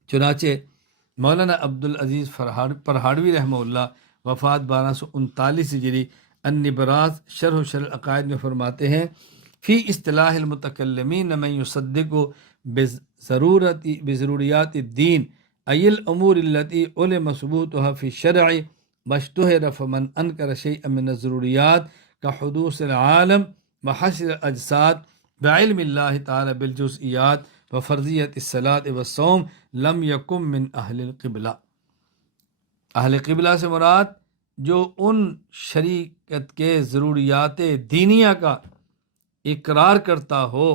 چنانچہ مولانا عبدالعزیز پرہاڑوی رحمہ اللہ وفات 1239 ہجری النبراس شرح العقائد میں فرماتے ہیں فی اصطلاح المتکلمین من یصدق بضروریات الدین ای الامور التي علم ثبوتها فی الشرع واشتهر فمن انکر شیئا من الضروریات كحدوث العالم وحشر الاجساد بعلم اللہ تعالی بالجزئیات وفرضیت الصلاۃ والصوم لم یکن من اہل القبلہ۔ اہل قبلہ سے مراد جو ان شریعت کے ضروریات دینیہ کا اقرار کرتا ہو،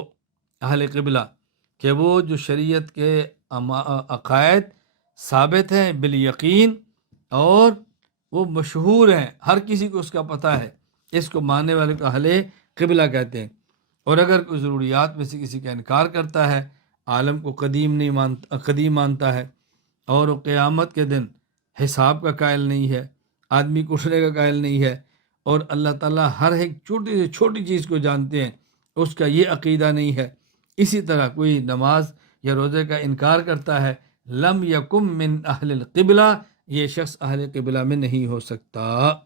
اہل قبلہ کہ وہ جو شریعت کے عقائد ثابت ہیں بالیقین اور وہ مشہور ہیں، ہر کسی کو اس کا پتہ ہے، اس کو ماننے والے کو اہل قبلہ کہتے ہیں۔ اور اگر کوئی ضروریات میں سے کسی کا انکار کرتا ہے، عالم کو قدیم مانتا ہے اور وہ قیامت کے دن حساب کا قائل نہیں ہے، آدمی کو اٹھنے کا قائل نہیں ہے، اور اللہ تعالیٰ ہر ایک چھوٹی سے چھوٹی چیز کو جانتے ہیں، اس کا یہ عقیدہ نہیں ہے، اسی طرح کوئی نماز یا روزے کا انکار کرتا ہے، لم یکم من اہل القبلہ، یہ شخص اہل قبلہ میں نہیں ہو سکتا۔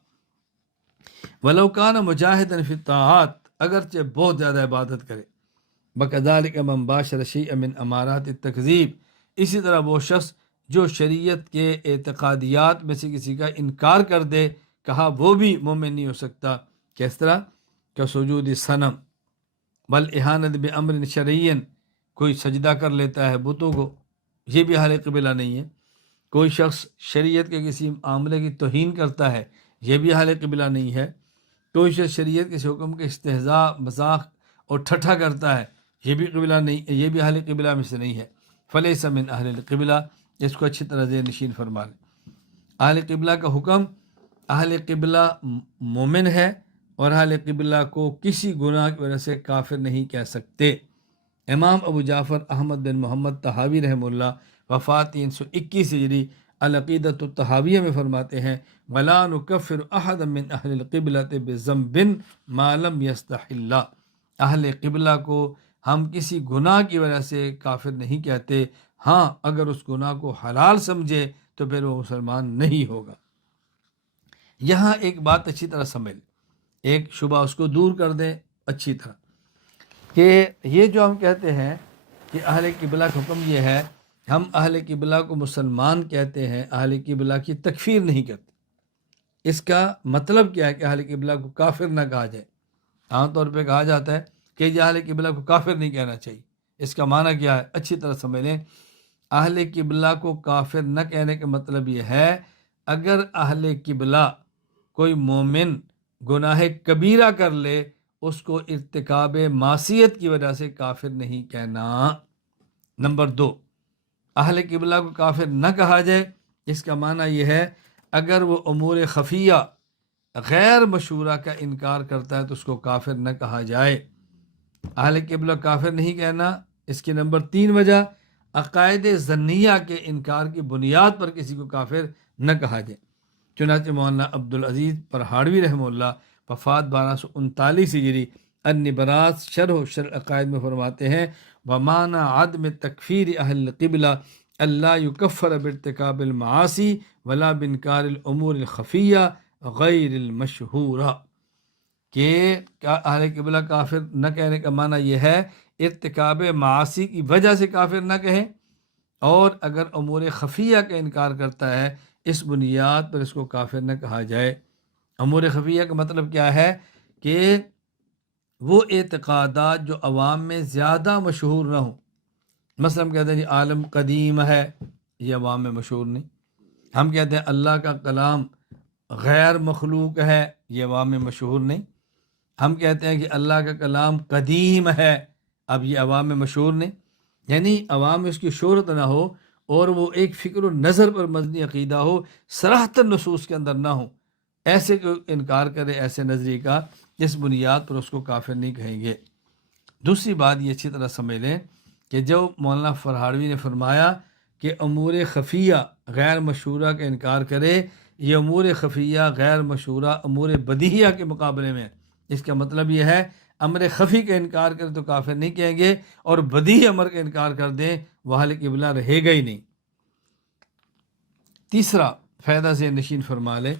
ولو کان مجاہدا فی الطاعات، اگرچہ بہت زیادہ عبادت کرے، بکذالک من باشر شیئا من امارات التکذیب، اسی طرح وہ شخص جو شریعت کے اعتقادیات میں سے کسی کا انکار کر دے، کہا وہ بھی مومن نہیں ہو سکتا۔ کس طرح کہ سجود صنم، بل احانت بامر شرعی، کوئی سجدہ کر لیتا ہے بتوں کو، یہ بھی اہل قبلہ نہیں ہے۔ کوئی شخص شریعت کے کسی معاملے کی توہین کرتا ہے، یہ بھی اہل قبلہ نہیں ہے۔ کوئی شخص شریعت کے حکم کے استہزاء، مذاق اور ٹھٹھا کرتا ہے، یہ بھی قبلہ نہیں، یہ بھی اہل قبلہ میں سے نہیں ہے۔ فلیس من اہل القبلہ، اس کو اچھی طرح ذہن نشین فرما لیں۔ اہل قبلہ کا حکم، اہل قبلہ مومن ہے اور اہل قبلہ کو کسی گناہ کی وجہ سے کافر نہیں کہہ سکتے۔ امام ابو جعفر احمد بن محمد طحاوی رحمہ اللہ وفات 321 ہجری العقیدۃ الطحاویہ میں فرماتے ہیں وَلَا نُكَفِّرُ أَحَدًا مِّنْ أَهْلِ الْقِبْلَةِ بِذَنبٍ مَا لَمْ يَسْتَحِلَّ، اہل قبلہ کو ہم کسی گناہ کی وجہ سے کافر نہیں کہتے، ہاں اگر اس گناہ کو حلال سمجھے تو پھر وہ مسلمان نہیں ہوگا۔ یہاں ایک بات اچھی طرح سمجھ لیں، ایک شبہ اس کو دور کر دیں اچھی طرح، کہ یہ جو ہم کہتے ہیں کہ اہل قبلہ کا حکم یہ ہے، ہم اہل قبلہ کو مسلمان کہتے ہیں، اہل قبلہ کی تکفیر نہیں کرتے۔ اس کا مطلب کیا ہے کہ اہل قبلہ کو کافر نہ کہا جائے؟ عام طور پہ کہا جاتا ہے کہ یہ اہل قبلہ کو کافر نہیں کہنا چاہیے۔ اس کا معنی کیا ہے؟ اچھی طرح سمجھ لیں، اہل قبلہ کو کافر نہ کہنے کا مطلب یہ ہے اگر اہل قبلہ کوئی مومن گناہ کبیرہ کر لے اس کو ارتکاب معصیت کی وجہ سے کافر نہیں کہنا۔ نمبر 2، اہل قبلہ کو کافر نہ کہا جائے، اس کا معنی یہ ہے اگر وہ امور خفیہ غیر مشورہ کا انکار کرتا ہے تو اس کو کافر نہ کہا جائے۔ اہل قبلہ کافر نہیں کہنا، اس کی نمبر 3 وجہ عقائد ظنیہ کے انکار کی بنیاد پر کسی کو کافر نہ کہا جائے۔ چنانچہ مولانا عبدالعزیز پرہاڑوی رحمہ اللہ وفات 1239 ہجری النبرات شرح العقائد میں فرماتے ہیں ومعنی عدم تکفیر اہل قبلہ اللہ یکفر بارتکاب المعاصی ولا بانکار الامور الخفیہ غیر المشہورہ، کہ اہل قبلہ کافر نہ کہنے کا معنی یہ ہے ارتکاب معاصی کی وجہ سے کافر نہ کہیں، اور اگر امور خفیہ کا انکار کرتا ہے اس بنیاد پر اس کو کافر نہ کہا جائے۔ امور خفیہ کا مطلب کیا ہے کہ وہ اعتقادات جو عوام میں زیادہ مشہور نہ ہوں۔ مثلا ہم کہتے ہیں جی عالم قدیم ہے، یہ عوام میں مشہور نہیں۔ ہم کہتے ہیں اللہ کا کلام غیر مخلوق ہے، یہ عوام میں مشہور نہیں۔ ہم کہتے ہیں کہ اللہ کا کلام قدیم ہے، اب یہ عوام میں مشہور نہیں۔ یعنی عوام میں اس کی شہرت نہ ہو اور وہ ایک فکر و نظر پر مبنی عقیدہ ہو، صراحتاً نصوص کے اندر نہ ہو، ایسے کو انکار کرے ایسے نظریے کا، اس بنیاد پر اس کو کافر نہیں کہیں گے۔ دوسری بات یہ اچھی طرح سمجھ لیں کہ جو مولانا فرہاڑوی نے فرمایا کہ امور خفیہ غیر مشہورہ کا انکار کرے، یہ امور خفیہ غیر مشہورہ امور بدیہیہ کے مقابلے میں، اس کا مطلب یہ ہے امر خفی کا انکار کرے تو کافر نہیں کہیں گے، اور بدیہی امر کا انکار کر دیں وہ اہل قبلہ رہے گا ہی نہیں۔ تیسرا فائدہ ذہن نشین فرما لیں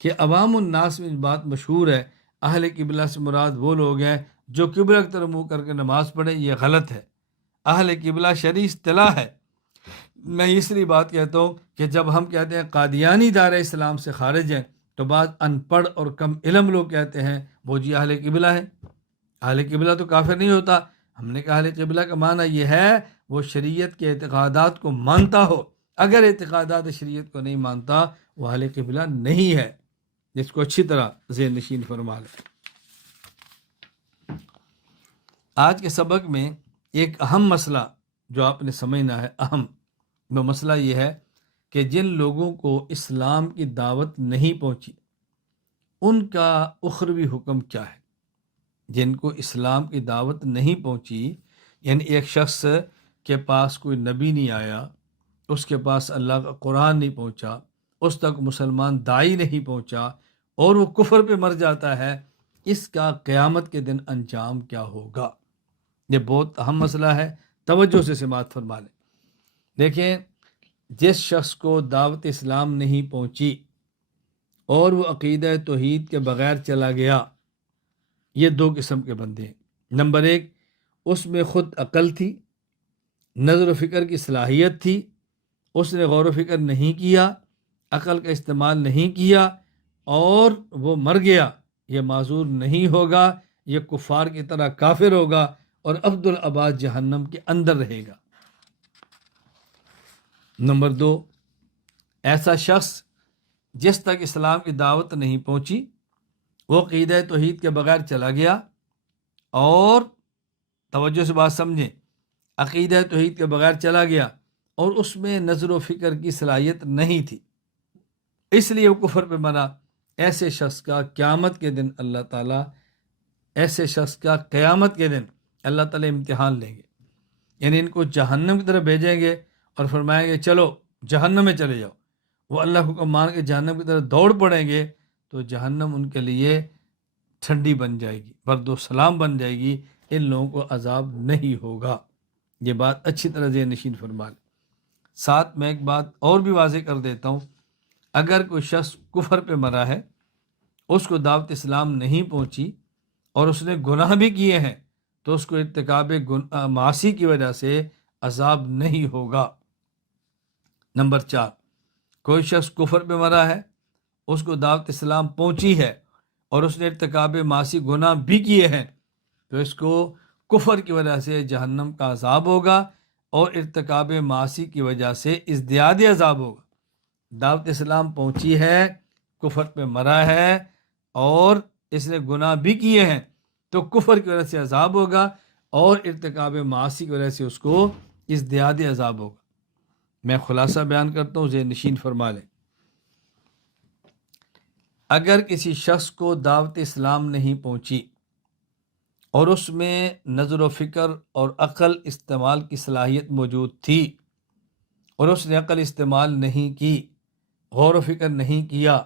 کہ عوام الناس میں بات مشہور ہے اہل قبلہ سے مراد وہ لوگ ہیں جو قبلہ کی طرف منہ کر کے نماز پڑھیں، یہ غلط ہے۔ اہل قبلہ شرعی اصطلاح ہے۔ میں اس لیے بات کہتا ہوں کہ جب ہم کہتے ہیں قادیانی دائرہ اسلام سے خارج ہیں تو بعض ان پڑھ اور کم علم لوگ کہتے ہیں وہ جی اہل قبلہ ہے۔ اہل قبلہ تو کافر نہیں ہوتا۔ ہم نے کہا اہل قبلہ کا معنی یہ ہے وہ شریعت کے اعتقادات کو مانتا ہو، اگر اعتقادات شریعت کو نہیں مانتا وہ اہل قبلہ نہیں ہے۔ جس کو اچھی طرح ذہن نشین فرما لیں۔ آج کے سبق میں ایک اہم مسئلہ جو آپ نے سمجھنا ہے، اہم وہ مسئلہ یہ ہے کہ جن لوگوں کو اسلام کی دعوت نہیں پہنچی ان کا اخروی حکم کیا ہے۔ جن کو اسلام کی دعوت نہیں پہنچی، یعنی ایک شخص کے پاس کوئی نبی نہیں آیا، اس کے پاس اللہ کا قرآن نہیں پہنچا، اس تک مسلمان داعی نہیں پہنچا اور وہ کفر پہ مر جاتا ہے، اس کا قیامت کے دن انجام کیا ہوگا؟ یہ بہت اہم مسئلہ ہے، توجہ سے سماعت فرما لیں۔ دیکھیں، جس شخص کو دعوت اسلام نہیں پہنچی اور وہ عقیدہ توحید کے بغیر چلا گیا، یہ دو قسم کے بندے ہیں۔ نمبر 1، اس میں خود عقل تھی، نظر و فکر کی صلاحیت تھی، اس نے غور و فکر نہیں کیا، عقل کا استعمال نہیں کیا اور وہ مر گیا، یہ معذور نہیں ہوگا، یہ کفار کی طرح کافر ہوگا اور ابدالآباد جہنم کے اندر رہے گا۔ نمبر 2، ایسا شخص جس تک اسلام کی دعوت نہیں پہنچی، وہ عقیدہ توحید کے بغیر چلا گیا، اور توجہ سے بات سمجھیں، عقیدہ توحید کے بغیر چلا گیا اور اس میں نظر و فکر کی صلاحیت نہیں تھی، اس لیے وہ کفر پہ مرا۔ ایسے شخص کا قیامت کے دن اللہ تعالیٰ امتحان لیں گے، یعنی ان کو جہنم کی طرف بھیجیں گے اور فرمائیں گے چلو جہنم میں چلے جاؤ۔ وہ اللہ کو مان کے جہنم کی طرف دوڑ پڑیں گے تو جہنم ان کے لیے ٹھنڈی بن جائے گی، برد و سلام بن جائے گی، ان لوگوں کو عذاب نہیں ہوگا۔ یہ بات اچھی طرح ذہن نشین فرما لیں۔ ساتھ میں ایک بات اور بھی واضح کر دیتا ہوں، اگر کوئی شخص کفر پہ مرا ہے، اس کو دعوت اسلام نہیں پہنچی اور اس نے گناہ بھی کیے ہیں، تو اس کو ارتکاب معاصی کی وجہ سے عذاب نہیں ہوگا۔ نمبر 4، کوئی شخص کفر پہ مرا ہے، اس کو دعوت اسلام پہنچی ہے اور اس نے ارتکاب معاصی گناہ بھی کیے ہیں، تو اس کو کفر کی وجہ سے جہنم کا عذاب ہوگا اور ارتکاب معاصی کی وجہ سے ازدیادی عذاب ہوگا۔ دعوت اسلام پہنچی ہے، کفر پہ مرا ہے اور اس نے گناہ بھی کیے ہیں، تو کفر کی وجہ سے عذاب ہوگا، اور ارتکاب معاصی کی وجہ سے اس کو ازدیادی عذاب ہوگا۔ میں خلاصہ بیان کرتا ہوں، ذہن نشین فرما لیں۔ اگر کسی شخص کو دعوت اسلام نہیں پہنچی اور اس میں نظر و فکر اور عقل استعمال کی صلاحیت موجود تھی، اور اس نے عقل استعمال نہیں کی، غور و فکر نہیں کیا،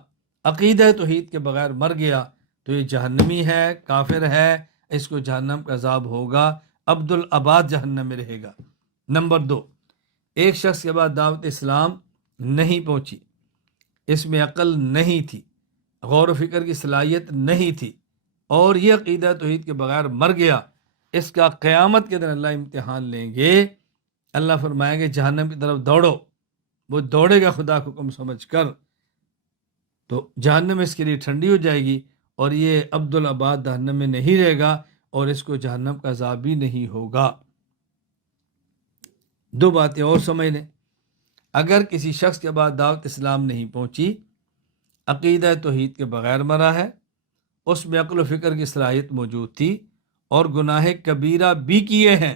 عقیدہ توحید کے بغیر مر گیا، تو یہ جہنمی ہے، کافر ہے، اس کو جہنم کا عذاب ہوگا، ابدالآباد جہنم میں رہے گا۔ نمبر 2، ایک شخص کے بعد دعوت اسلام نہیں پہنچی، اس میں عقل نہیں تھی، غور و فکر کی صلاحیت نہیں تھی، اور یہ عقیدہ توحید کے بغیر مر گیا، اس کا قیامت کے دن اللہ امتحان لیں گے۔ اللہ فرمائیں گے جہنم کی طرف دوڑو، وہ دوڑے گا خدا کو حکم سمجھ کر، تو جہنم اس کے لیے ٹھنڈی ہو جائے گی، اور یہ عبدالآباد جہنم میں نہیں رہے گا، اور اس کو جہنم کا عذاب بھی نہیں ہوگا۔ 2 باتیں اور سمجھ لیں۔ اگر کسی شخص کے بعد دعوت اسلام نہیں پہنچی، عقیدہ توحید کے بغیر مرا ہے، اس میں عقل و فکر کی صلاحیت موجود تھی، اور گناہ کبیرہ بھی کیے ہیں،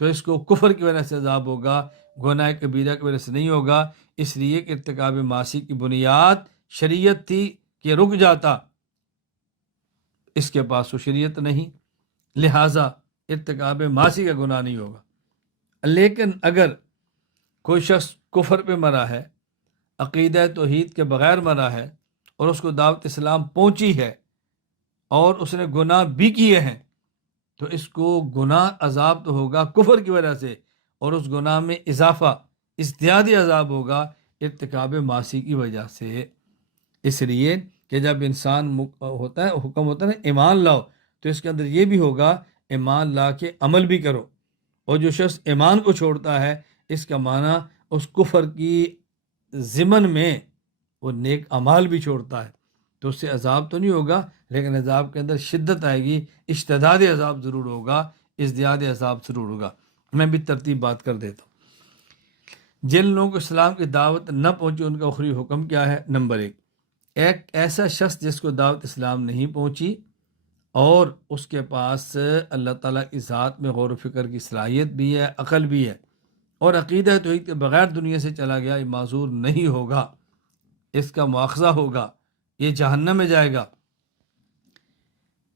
تو اس کو کفر کی وجہ سے عذاب ہوگا، گناہ کبیرہ کی وجہ سے نہیں ہوگا، اس لیے کہ ارتکاب معاصی کی بنیاد شریعت تھی کہ رک جاتا، اس کے پاس وہ شریعت نہیں، لہٰذا ارتکاب معاصی کا گناہ نہیں ہوگا۔ لیکن اگر کوئی شخص کفر پہ مرا ہے، عقیدہ توحید کے بغیر مرا ہے، اور اس کو دعوت اسلام پہنچی ہے، اور اس نے گناہ بھی کیے ہیں، تو اس کو گناہ عذاب تو ہوگا کفر کی وجہ سے، اور اس گناہ میں اضافہ ازدیادی عذاب ہوگا ارتکاب معاصی کی وجہ سے۔ اس لیے کہ جب انسان ہوتا ہے، حکم ہوتا ہے نا ایمان لاؤ، تو اس کے اندر یہ بھی ہوگا ایمان لا کے عمل بھی کرو، اور جو شخص ایمان کو چھوڑتا ہے، اس کا معنی اس کفر کی ضمن میں وہ نیک اعمال بھی چھوڑتا ہے، تو اس سے عذاب تو نہیں ہوگا، لیکن عذاب کے اندر شدت آئے گی، اشتداد عذاب ضرور ہوگا، ازدیاد عذاب ضرور ہوگا۔ میں بھی ترتیب بات کر دیتا ہوں۔ جن لوگوں کو اسلام کی دعوت نہ پہنچی، ان کا آخری حکم کیا ہے؟ نمبر 1، ایک ایسا شخص جس کو دعوت اسلام نہیں پہنچی، اور اس کے پاس اللہ تعالیٰ کی ذات میں غور و فکر کی صلاحیت بھی ہے، عقل بھی ہے، اور عقیدہ توحید کے بغیر دنیا سے چلا گیا، یہ معذور نہیں ہوگا، اس کا مواخذہ ہوگا، یہ جہنم میں جائے گا۔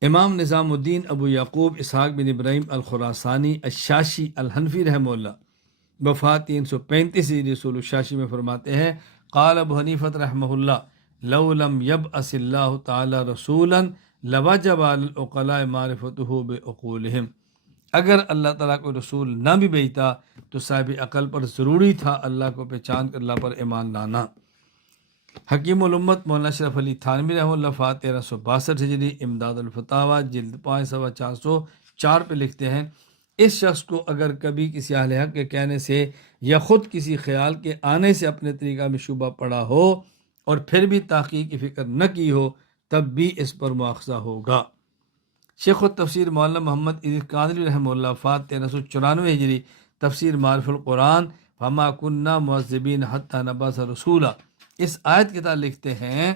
امام نظام الدین ابو یعقوب اسحاق بن ابراہیم الخراسانی الشاشی الحنفی رحمہ اللہ، وفات 335 رسول الشاشی میں فرماتے ہیں، قال ابو حنیفۃ رحمہ اللہ، لو لم یبعث اللہ تعالی رسولا لوجب علی العقلاء معرفتہ بعقولہم، اگر اللہ تعالیٰ کو رسول نہ بھی بھیجتا تو صاحب عقل پر ضروری تھا اللہ کو پہچان کر اللہ پر ایمان لانا۔ حکیم الامت مولانا اشرف علی تھانوی رحمہ اللہ، وفات 1362 ہجری، امداد الفتاویٰ جلد 5 صفحہ 404 پہ لکھتے ہیں، اس شخص کو اگر کبھی کسی اہل حق کے کہنے سے یا خود کسی خیال کے آنے سے اپنے طریقہ میں شبہ پڑا ہو، اور پھر بھی تحقیق کی فکر نہ کی ہو، تب بھی اس پر مواخذہ ہوگا۔ شیخ التفسیر مولانا محمد ادریس قادری رحمہ اللہ، وفات 1394 ہجری، تفسیر معرف القرآن، وما کننا معذبین حتی نبعث رسولا، اس آیت کے تحت لکھتے ہیں،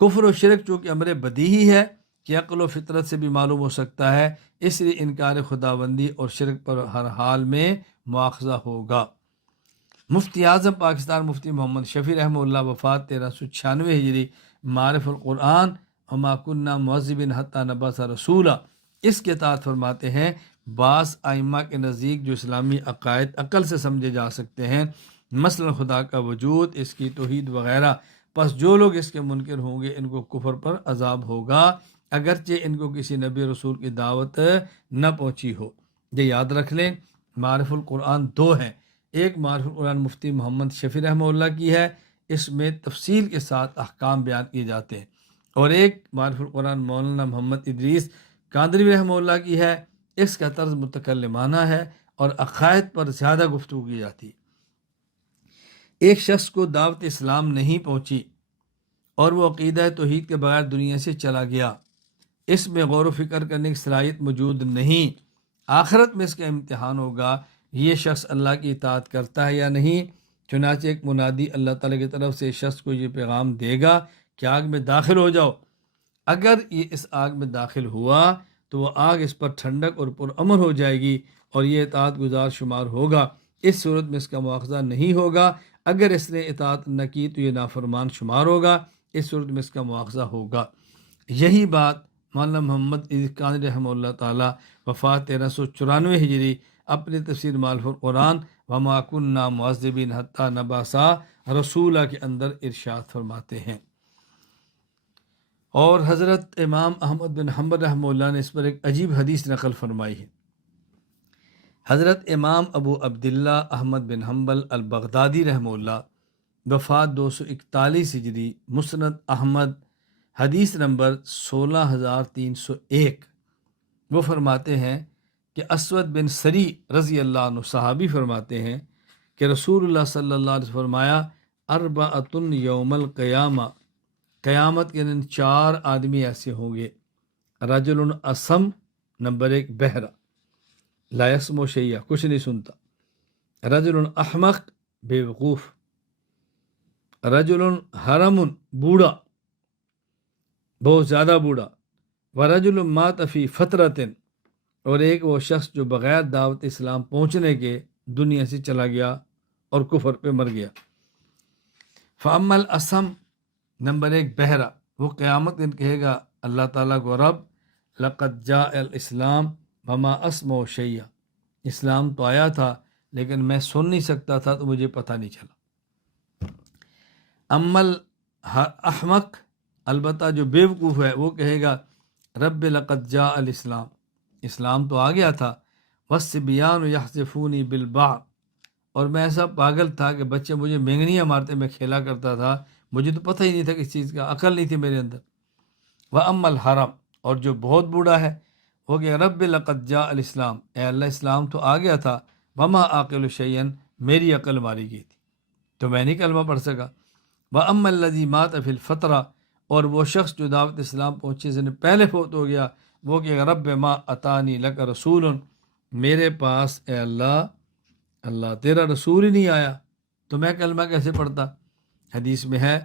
کفر و شرک چونکہ امر بدیہی ہے کہ عقل و فطرت سے بھی معلوم ہو سکتا ہے، اس لیے انکار خداوندی اور شرک پر ہر حال میں مواخذہ ہوگا۔ مفتی اعظم پاکستان مفتی محمد شفیع رحمہ اللہ، وفات 1396 ہجری، معرف القرآن، وما کننا معذبین حتی نبعث رسولا، اس کے تحت فرماتے ہیں، بعض ائمہ کے نزدیک جو اسلامی عقائد عقل سے سمجھے جا سکتے ہیں، مثلا خدا کا وجود، اس کی توحید وغیرہ، پس جو لوگ اس کے منکر ہوں گے ان کو کفر پر عذاب ہوگا، اگرچہ ان کو کسی نبی رسول کی دعوت نہ پہنچی ہو۔ یہ یاد رکھ لیں، معرف القرآن 2 ہیں، ایک معرف القرآن مفتی محمد شفیع رحمہ اللہ کی ہے، اس میں تفصیل کے ساتھ احکام بیان کیے جاتے ہیں، اور ایک معرف القرآن مولانا محمد ادریس قادری رحمہ اللہ کی ہے، اس کا طرز متکلمانہ ہے اور عقائد پر زیادہ گفتگو کی جاتی ہے۔ ایک شخص کو دعوت اسلام نہیں پہنچی اور وہ عقیدہ توحید کے بغیر دنیا سے چلا گیا، اس میں غور و فکر کرنے کی صلاحیت موجود نہیں، آخرت میں اس کا امتحان ہوگا، یہ شخص اللہ کی اطاعت کرتا ہے یا نہیں۔ چنانچہ ایک منادی اللہ تعالیٰ کی طرف سے اس شخص کو یہ پیغام دے گا کہ آگ میں داخل ہو جاؤ، اگر یہ اس آگ میں داخل ہوا تو وہ آگ اس پر ٹھنڈک اور پرامن ہو جائے گی اور یہ اطاعت گزار شمار ہوگا، اس صورت میں اس کا مواخذہ نہیں ہوگا۔ اگر اس نے اطاعت نہ کی تو یہ نافرمان شمار ہوگا، اس صورت میں اس کا مواخذہ ہوگا۔ یہی بات مولانا محمد عزیز قادری رحمہ اللہ تعالیٰ وفات 1394 ہجری اپنے تفسیر معالف القرآن وما کنا معذبین حتی نبعث رسولہ کے اندر ارشاد فرماتے ہیں۔ اور حضرت امام احمد بن حنبل رحمہ اللہ نے اس پر ایک عجیب حدیث نقل فرمائی ہے۔ حضرت امام ابو عبداللہ احمد بن حنبل البغدادی رحمہ اللہ وفات 241 ہجری مسند احمد حدیث نمبر 16301، وہ فرماتے ہیں کہ اسود بن سری رضی اللہ عنہ صحابی فرماتے ہیں کہ رسول اللہ صلی اللہ علیہ وسلم فرمایا اربعۃ یوم القیامہ، قیامت کے دن 4 آدمی ایسے ہوں گے، رجل اسم، نمبر 1 بہرا، لا یسمع شیئا، کچھ نہیں سنتا، رجل احمق، بے وقوف، رجل حرم، بوڑھا، بہت زیادہ بوڑھا، ورجل مات فی فترۃ، اور ایک وہ شخص جو بغیر دعوت اسلام پہنچنے کے دنیا سے چلا گیا اور کفر پہ مر گیا۔ فاما الاسم، نمبر 1 بہرا، وہ قیامت دن کہے گا اللہ تعالیٰ کو رب لقد جاء الاسلام وما اسمع شیئا، اسلام تو آیا تھا لیکن میں سن نہیں سکتا تھا تو مجھے پتہ نہیں چلا۔ اما الاحمق، البتہ جو بے وقوف ہے وہ کہے گا رب لقد جاء الاسلام، اسلام تو آ گیا تھا، والصبیان یحذفونی بالبعر، اور میں ایسا پاگل تھا کہ بچے مجھے مینگنیاں مارتے، میں کھیلا کرتا تھا، مجھے تو پتہ ہی نہیں تھا کس چیز کا، عقل نہیں تھی میرے اندر۔ وَأَمَّا الْحَرَمْ، اور جو بہت بوڑھا ہے وہ کہ رب لقد جاء الاسلام، اے اللہ اسلام تو آ گیا تھا، وما عاقل شیئا، میری عقل ماری گئی تھی تو میں نہیں کلمہ پڑھ سکا۔ وَأَمَّا الَّذِي مَاتَ فِي الْفَتْرَةِ، اور وہ شخص جو دعوت اسلام پہنچے سے پہلے فوت ہو گیا، وہ کہ رب ما اتانی لک رسول، میرے پاس اے اللہ تیرا رسول ہی نہیں آیا تو میں کلمہ کیسے پڑھتا۔ حدیث میں ہے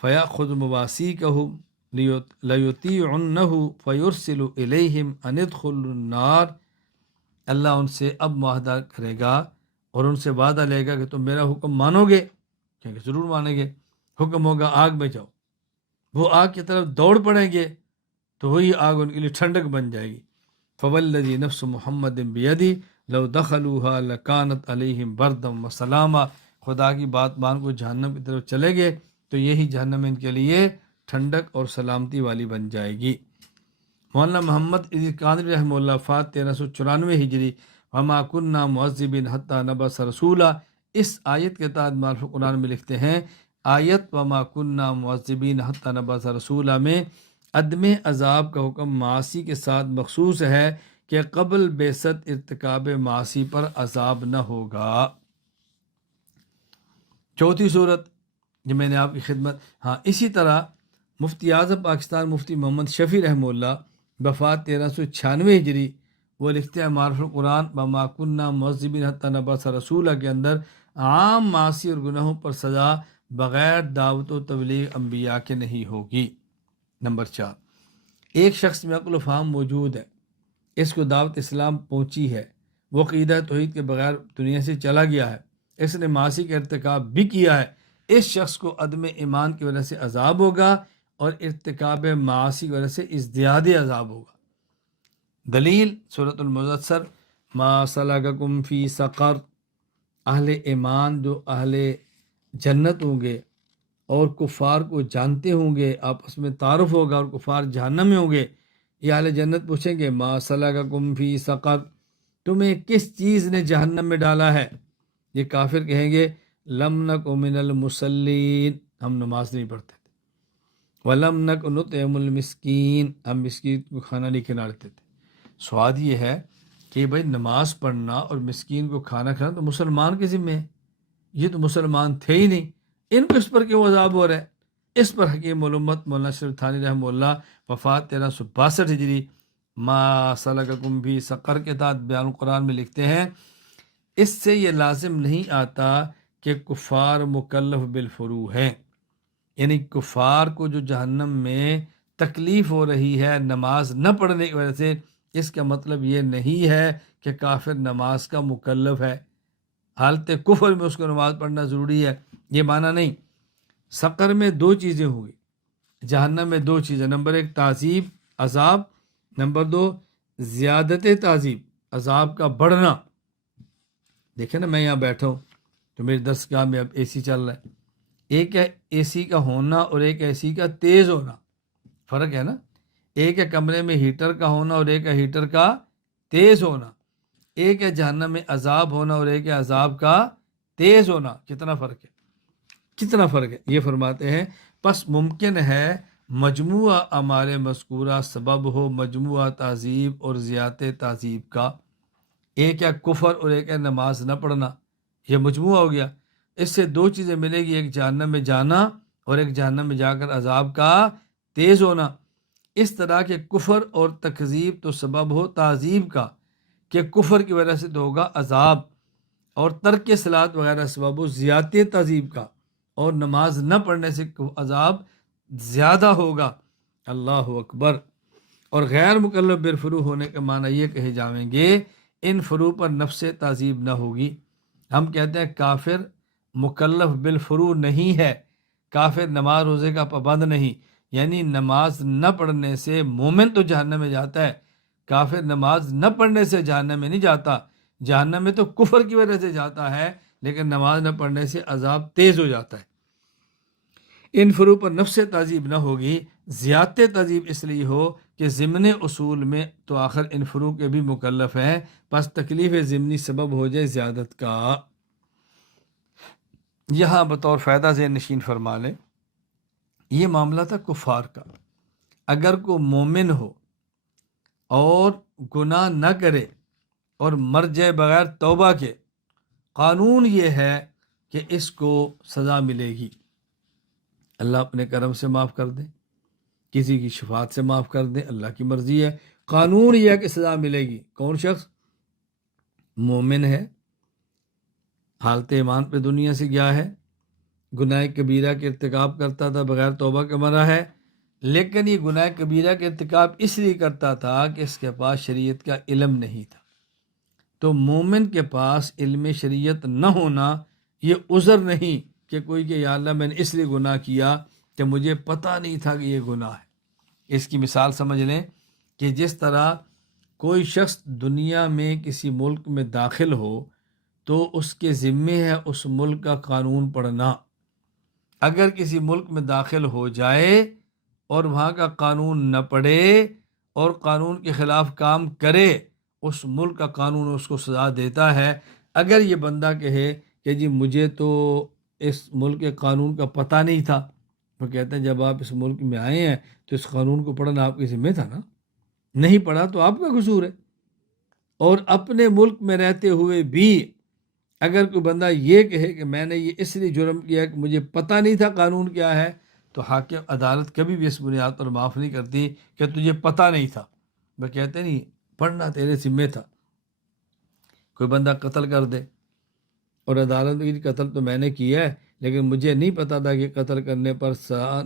فَيَأْخُذُ مَوَاسِيقَهُمْ لَيُطِيعُنَّهُ فَيُرْسِلُ إِلَيْهِمْ أَنِ ادْخُلُوا النَّارَ، اللہ ان سے اب معاہدہ کرے گا اور ان سے وعدہ لے گا کہ تم میرا حکم مانو گے، کیونکہ ضرور مانیں گے، حکم ہوگا آگ میں جاؤ، وہ آگ کی طرف دوڑ پڑیں گے تو وہی آگ ان کے لیے ٹھنڈک بن جائے گی۔ فوالذی نفس محمد بیدی لو دخلوها لکانت علیہم بردم وسلاما، خدا کی بات مان کو جہنم کی طرف چلے گئے تو یہی جہنم ان کے لیے ٹھنڈک اور سلامتی والی بن جائے گی۔ مولانا محمد عزیز قادری رحمہ اللہ وفات 1394 ہجری وما کنا معذبین حتی نبعث رسولا، اس آیت کے تحت معرف قرآن میں لکھتے ہیں آیت وما کنا معذبین حتی نبعث رسولا میں عدم عذاب کا حکم معاصی کے ساتھ مخصوص ہے کہ قبل بعثت ارتکاب معاصی پر عذاب نہ ہوگا۔ چوتھی صورت جو میں نے آپ کی خدمت، ہاں اسی طرح مفتی اعظم پاکستان مفتی محمد شفیع رحمہ اللہ وفات 1396 ہجری، وہ لکھتے ہیں معرف القرآن وما کنا معذبین حتی نبعث رسولا کے اندر عام معاصی اور گناہوں پر سزا بغیر دعوت و تبلیغ انبیاء کے نہیں ہوگی۔ نمبر 4، ایک شخص میں عقل و فہم موجود ہے، اس کو دعوت اسلام پہنچی ہے، وہ عقیدہ توحید کے بغیر دنیا سے چلا گیا ہے، اس نے معاصی کا ارتکاب بھی کیا ہے، اس شخص کو عدم ایمان کی وجہ سے عذاب ہوگا اور ارتکاب معاصی کی وجہ سے ازدیاد عذاب ہوگا۔ دلیل سورۃ المدثر ما سلککم فی سقر، اہل ایمان جو اہل جنت ہوں گے اور کفار کو جانتے ہوں گے، آپس میں تعارف ہوگا، اور کفار جہنم میں ہوں گے، یہ اہل جنت پوچھیں گے ما سلککم فی سقر، تمہیں کس چیز نے جہنم میں ڈالا ہے؟ یہ کافر کہیں گے لم نک من المصلین، ہم نماز نہیں پڑھتے تھے، ولم نک نطعم المسکین، ہم مسکین کو کھانا نہیں کھلاتے تھے۔ سوال یہ ہے کہ بھائی نماز پڑھنا اور مسکین کو کھانا کھلانا تو مسلمان کے ذمہ ہے، یہ تو مسلمان تھے ہی نہیں، ان کو اس پر کیوں عذاب ہو رہا ہے؟ اس پر حکیم علومت مولانا شریف تھانی رحمہ اللہ وفات 1362 ہجری ما سلککم فی سقر کے تحت بیان القرآن میں لکھتے ہیں اس سے یہ لازم نہیں آتا کہ کفار مکلف بالفروع ہیں، یعنی کفار کو جو جہنم میں تکلیف ہو رہی ہے نماز نہ پڑھنے کی وجہ سے، اس کا مطلب یہ نہیں ہے کہ کافر نماز کا مکلف ہے، حالت کفر میں اس کو نماز پڑھنا ضروری ہے، یہ معنی نہیں۔ سقر میں دو چیزیں ہوئی، جہنم میں دو چیزیں، نمبر ایک تعذیب عذاب، نمبر دو زیادت تعذیب عذاب کا بڑھنا۔ دیکھیں نا، میں یہاں بیٹھا ہوں تو میری درسگاہ میں اب اے سی چل رہا ہے، ایک ہے اے سی کا ہونا اور ایک اے سی کا تیز ہونا، فرق ہے نا۔ ایک ہے کمرے میں ہیٹر کا ہونا اور ایک ہے ہیٹر کا تیز ہونا، ایک ہے جہنم میں عذاب ہونا اور ایک ہے عذاب کا تیز ہونا، کتنا فرق ہے، کتنا فرق ہے۔ یہ فرماتے ہیں پس ممکن ہے مجموعہ اعمال مذکورہ سبب ہو مجموعہ تعذیب اور زیادت تعذیب کا، ایک ہے کفر اور ایک ہے نماز نہ پڑھنا، یہ مجموعہ ہو گیا۔ اس سے دو چیزیں ملے گی، ایک جہنم میں جانا اور ایک جہنم میں جا کر عذاب کا تیز ہونا۔ اس طرح کے کفر اور تکذیب تو سبب ہو تعذیب کا، کہ کفر کی وجہ سے تو ہوگا عذاب، اور ترک صلاۃ وغیرہ سبب ہو زیادت تعذیب کا، اور نماز نہ پڑھنے سے عذاب زیادہ ہوگا۔ اللہ اکبر۔ اور غیر مکلف بالفروع ہونے کا معنی یہ کہے جائیں گے ان فروع پر نفس تعذیب نہ ہوگی۔ ہم کہتے ہیں کافر مکلف بالفروع نہیں ہے، کافر نماز روزے کا پابند نہیں، یعنی نماز نہ پڑھنے سے مومن تو جہنم میں جاتا ہے، کافر نماز نہ پڑھنے سے جہنم میں نہیں جاتا، جہنم میں تو کفر کی وجہ سے جاتا ہے، لیکن نماز نہ پڑھنے سے عذاب تیز ہو جاتا ہے۔ ان فروع پر نفس تعذیب نہ ہوگی، زیادت تعذیب اس لیے ہو کہ ضمن اصول میں تو آخر ان فروع کے بھی مکلف ہیں، پس تکلیف ضمنی سبب ہو جائے زیادت کا۔ یہاں بطور فائدہ ذہن نشین فرما لیں، یہ معاملہ تھا کفار کا۔ اگر کوئی مومن ہو اور گناہ نہ کرے اور مر جائے بغیر توبہ کے، قانون یہ ہے کہ اس کو سزا ملے گی، اللہ اپنے کرم سے معاف کر دے، کسی کی شفاعت سے معاف کر دے، اللہ کی مرضی ہے، قانون یہ ہے کہ سزا ملے گی۔ کون شخص مومن ہے، حالت ایمان پہ دنیا سے گیا ہے، گناہ کبیرہ کے ارتکاب کرتا تھا، بغیر توبہ کے مرا ہے، لیکن یہ گناہ کبیرہ کے ارتکاب اس لیے کرتا تھا کہ اس کے پاس شریعت کا علم نہیں تھا۔ تو مومن کے پاس علم شریعت نہ ہونا یہ عذر نہیں کہ کوئی کہ یا اللہ میں نے اس لیے گناہ کیا کہ مجھے پتہ نہیں تھا کہ یہ گناہ ہے۔ اس کی مثال سمجھ لیں کہ جس طرح کوئی شخص دنیا میں کسی ملک میں داخل ہو تو اس کے ذمے ہے اس ملک کا قانون پڑھنا۔ اگر کسی ملک میں داخل ہو جائے اور وہاں کا قانون نہ پڑھے اور قانون کے خلاف کام کرے، اس ملک کا قانون اس کو سزا دیتا ہے۔ اگر یہ بندہ کہے کہ جی مجھے تو اس ملک کے قانون کا پتہ نہیں تھا، وہ کہتے ہیں جب آپ اس ملک میں آئے ہیں تو اس قانون کو پڑھنا آپ کے ذمہ تھا نا، نہیں پڑھا تو آپ کا قصور ہے۔ اور اپنے ملک میں رہتے ہوئے بھی اگر کوئی بندہ یہ کہے کہ میں نے یہ اس لیے جرم کیا کہ مجھے پتہ نہیں تھا قانون کیا ہے، تو حاکم عدالت کبھی بھی اس بنیاد پر معاف نہیں کرتی کہ تجھے پتہ نہیں تھا، وہ کہتے نہیں پڑھنا تیرے ذمہ تھا۔ کوئی بندہ قتل کر دے اور عدالت میں قتل تو میں نے کیا ہے لیکن مجھے نہیں پتہ تھا کہ قتل کرنے پر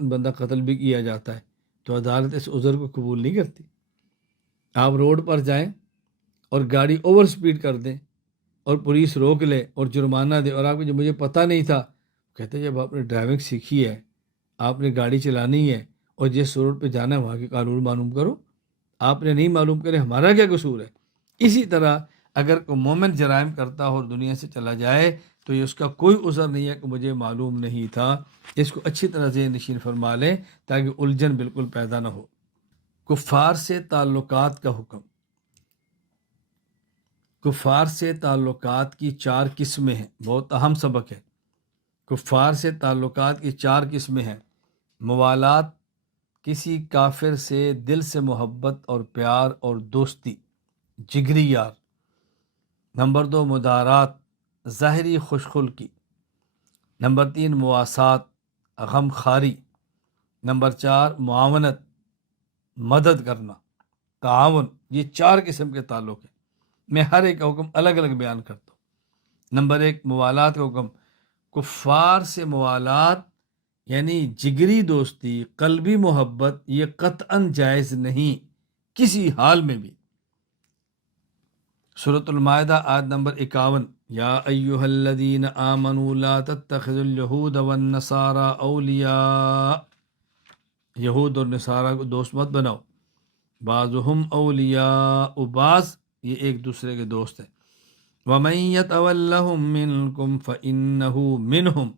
بندہ قتل بھی کیا جاتا ہے، تو عدالت اس عذر کو قبول نہیں کرتی۔ آپ روڈ پر جائیں اور گاڑی اوور سپیڈ کر دیں اور پولیس روک لے اور جرمانہ دے، اور آپ کو جو مجھے پتہ نہیں تھا، کہتے ہیں جب آپ نے ڈرائیونگ سیکھی ہے، آپ نے گاڑی چلانی ہے اور جس روڈ پہ جانا ہے وہاں کے قانون معلوم کرو، آپ نے نہیں معلوم کرے ہمارا کیا قصور ہے۔ اسی طرح اگر کوئی مومن جرائم کرتا ہو اور دنیا سے چلا جائے تو یہ اس کا کوئی عذر نہیں ہے کہ مجھے معلوم نہیں تھا۔ اس کو اچھی طرح ذہن نشین فرما لیں تاکہ الجھن بالکل پیدا نہ ہو۔ کفار سے تعلقات کا حکم۔ کفار سے تعلقات کی 4 قسمیں ہیں، بہت اہم سبق ہے۔ کفار سے تعلقات کی 4 قسمیں ہیں۔ موالات، کسی کافر سے دل سے محبت اور پیار اور دوستی، جگری یار۔ نمبر 2 مدارات، ظاہری خوش خلقی۔ نمبر 3 مواسات، غم خاری۔ نمبر 4 معاونت، مدد کرنا، تعاون۔ یہ 4 قسم کے تعلق ہیں، میں ہر ایک کا حکم الگ الگ بیان کرتا ہوں۔ نمبر 1 موالات کا حکم۔ کفار سے موالات یعنی جگری دوستی، قلبی محبت یہ قطعاً جائز نہیں کسی حال میں بھی۔ سورۃ المائدہ آیت نمبر 51، یا ایہا الذین آمنوا لا تتخذوا الیہود والنصارى اولیاء، یہود اور نصارہ کو دوست مت بناؤ، بعضهم اولیاء، بعض یہ ایک دوسرے کے دوست ہیں، ومن یتولہم منکم فإنہ منہم،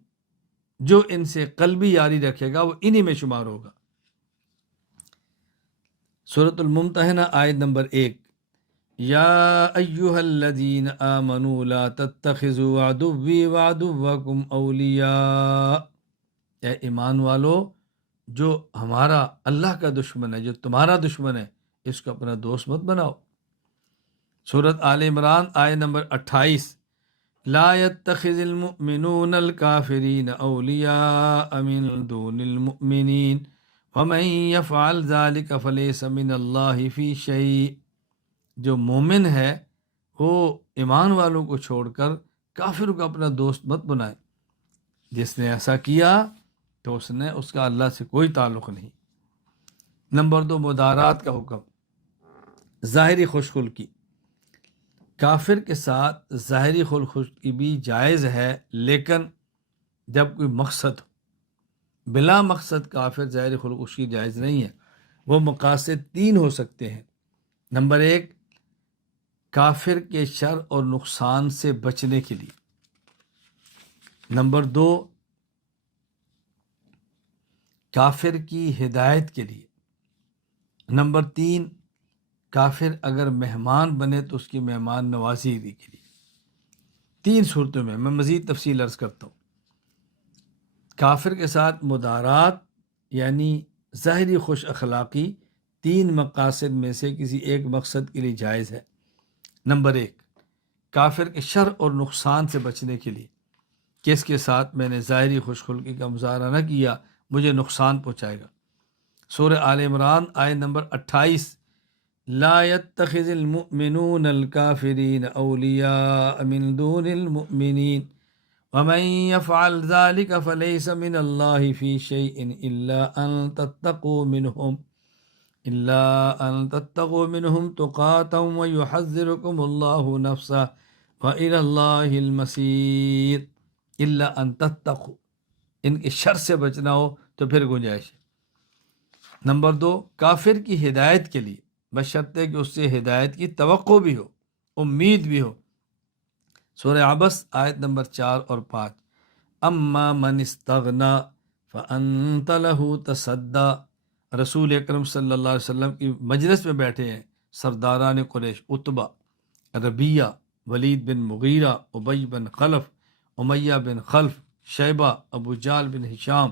جو ان سے قلبی یاری رکھے گا وہ انہی میں شمار ہوگا۔ سورۃ الممتحنہ آیت نمبر 1، یا ایہا الذین آمنوا لا تتخذوا عدوی وعدوکم اولیاء، اے ایمان والو جو ہمارا اللہ کا دشمن ہے، جو تمہارا دشمن ہے، اس کو اپنا دوست مت بناؤ۔ سورۃ آل عمران آیت نمبر 28، لا يتخذ المؤمنون الكافرین اولیاء من دون المؤمنین ومن يفعل ذلك فلیس من اللہ فی شیء، جو مومن ہے وہ ایمان والوں کو چھوڑ کر کافر کو اپنا دوست مت بنائے، جس نے ایسا کیا تو اس کا اللہ سے کوئی تعلق نہیں۔ نمبر 2، مدارات کا حکم، ظاہری خوش خلقی، کافر کے ساتھ ظاہری خوش خلقی بھی جائز ہے، لیکن جب کوئی مقصد ہو، بلا مقصد کافر ظاہری خوش خلقی جائز نہیں ہے۔ وہ مقاصد 3 ہو سکتے ہیں۔ نمبر 1، کافر کے شر اور نقصان سے بچنے کے لیے۔ نمبر 2، کافر کی ہدایت کے لیے۔ نمبر 3، کافر اگر مہمان بنے تو اس کی مہمان نوازی کے لیے۔ 3 صورتوں میں مزید تفصیل عرض کرتا ہوں۔ کافر کے ساتھ مدارات یعنی ظاہری خوش اخلاقی 3 مقاصد میں سے کسی ایک مقصد کے لیے جائز ہے۔ نمبر 1، کافر کے شر اور نقصان سے بچنے کے لیے کہ اس کے ساتھ میں نے ظاہری خوش خلقی کا مظاہرہ نہ کیا، مجھے نقصان پہنچائے گا۔ سورہ آل عمران آیت نمبر 28، لا يتخذ المؤمنون الكافرین اولیاء من دون المؤمنین ومن يفعل ذلك فليس من اللہ فی شیء الا ان تتقوا منهم تقاتا ويحذركم اللہ نفسہ وإلى اللہ المصیر، الا ان تتقوا، ان کے شر سے بچنا ہو تو پھر گنجائش ہے۔ نمبر 2، کافر کی ہدایت کے لیے بشرطے کہ اس سے ہدایت کی توقع بھی ہو، امید بھی ہو۔ سورہ عبس آیت نمبر 4 اور 5، اما من استغنا فانت له تصدی، رسول اکرم صلی اللہ علیہ وسلم کی مجلس میں بیٹھے ہیں سرداران قریش، عتبہ، ربیہ، ولید بن مغیرہ، ابی بن خلف، امیہ بن خلف، شیبہ، ابو جال بن ہشام،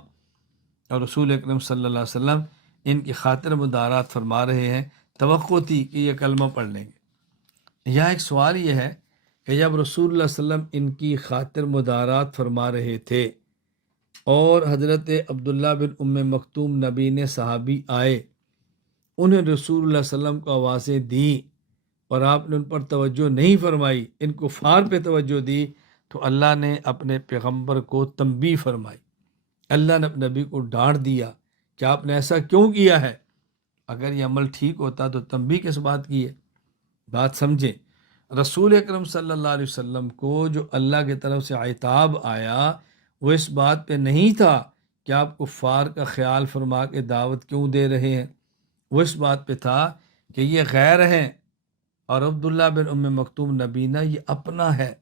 اور رسول اکرم صلی اللہ علیہ وسلم ان کی خاطر مدارات فرما رہے ہیں۔ توقع تھی کہ یہ کلمہ پڑھ لیں گے۔ یہاں ایک سوال یہ ہے کہ جب رسول اللہ صلی اللہ علیہ وسلم ان کی خاطر مدارات فرما رہے تھے اور حضرت عبداللہ بن ام مکتوم نبی نے صحابی آئے، انہیں رسول اللہ صلی اللہ علیہ وسلم کو آوازیں دیں اور آپ نے ان پر توجہ نہیں فرمائی، ان کفار پہ توجہ دی، تو اللہ نے اپنے پیغمبر کو تنبیہ فرمائی، اللہ نے اپنے نبی کو ڈانٹ دیا کہ آپ نے ایسا کیوں کیا ہے؟ اگر یہ عمل ٹھیک ہوتا تو تنبیہ کس بات کی ہے؟ بات سمجھیں، رسول اکرم صلی اللہ علیہ وسلم کو جو اللہ کی طرف سے عتاب آیا وہ اس بات پہ نہیں تھا کہ آپ کفار کا خیال فرما کے دعوت کیوں دے رہے ہیں، وہ اس بات پہ تھا کہ یہ غیر ہیں اور عبداللہ بن ام مکتوم نبینا یہ اپنا ہے،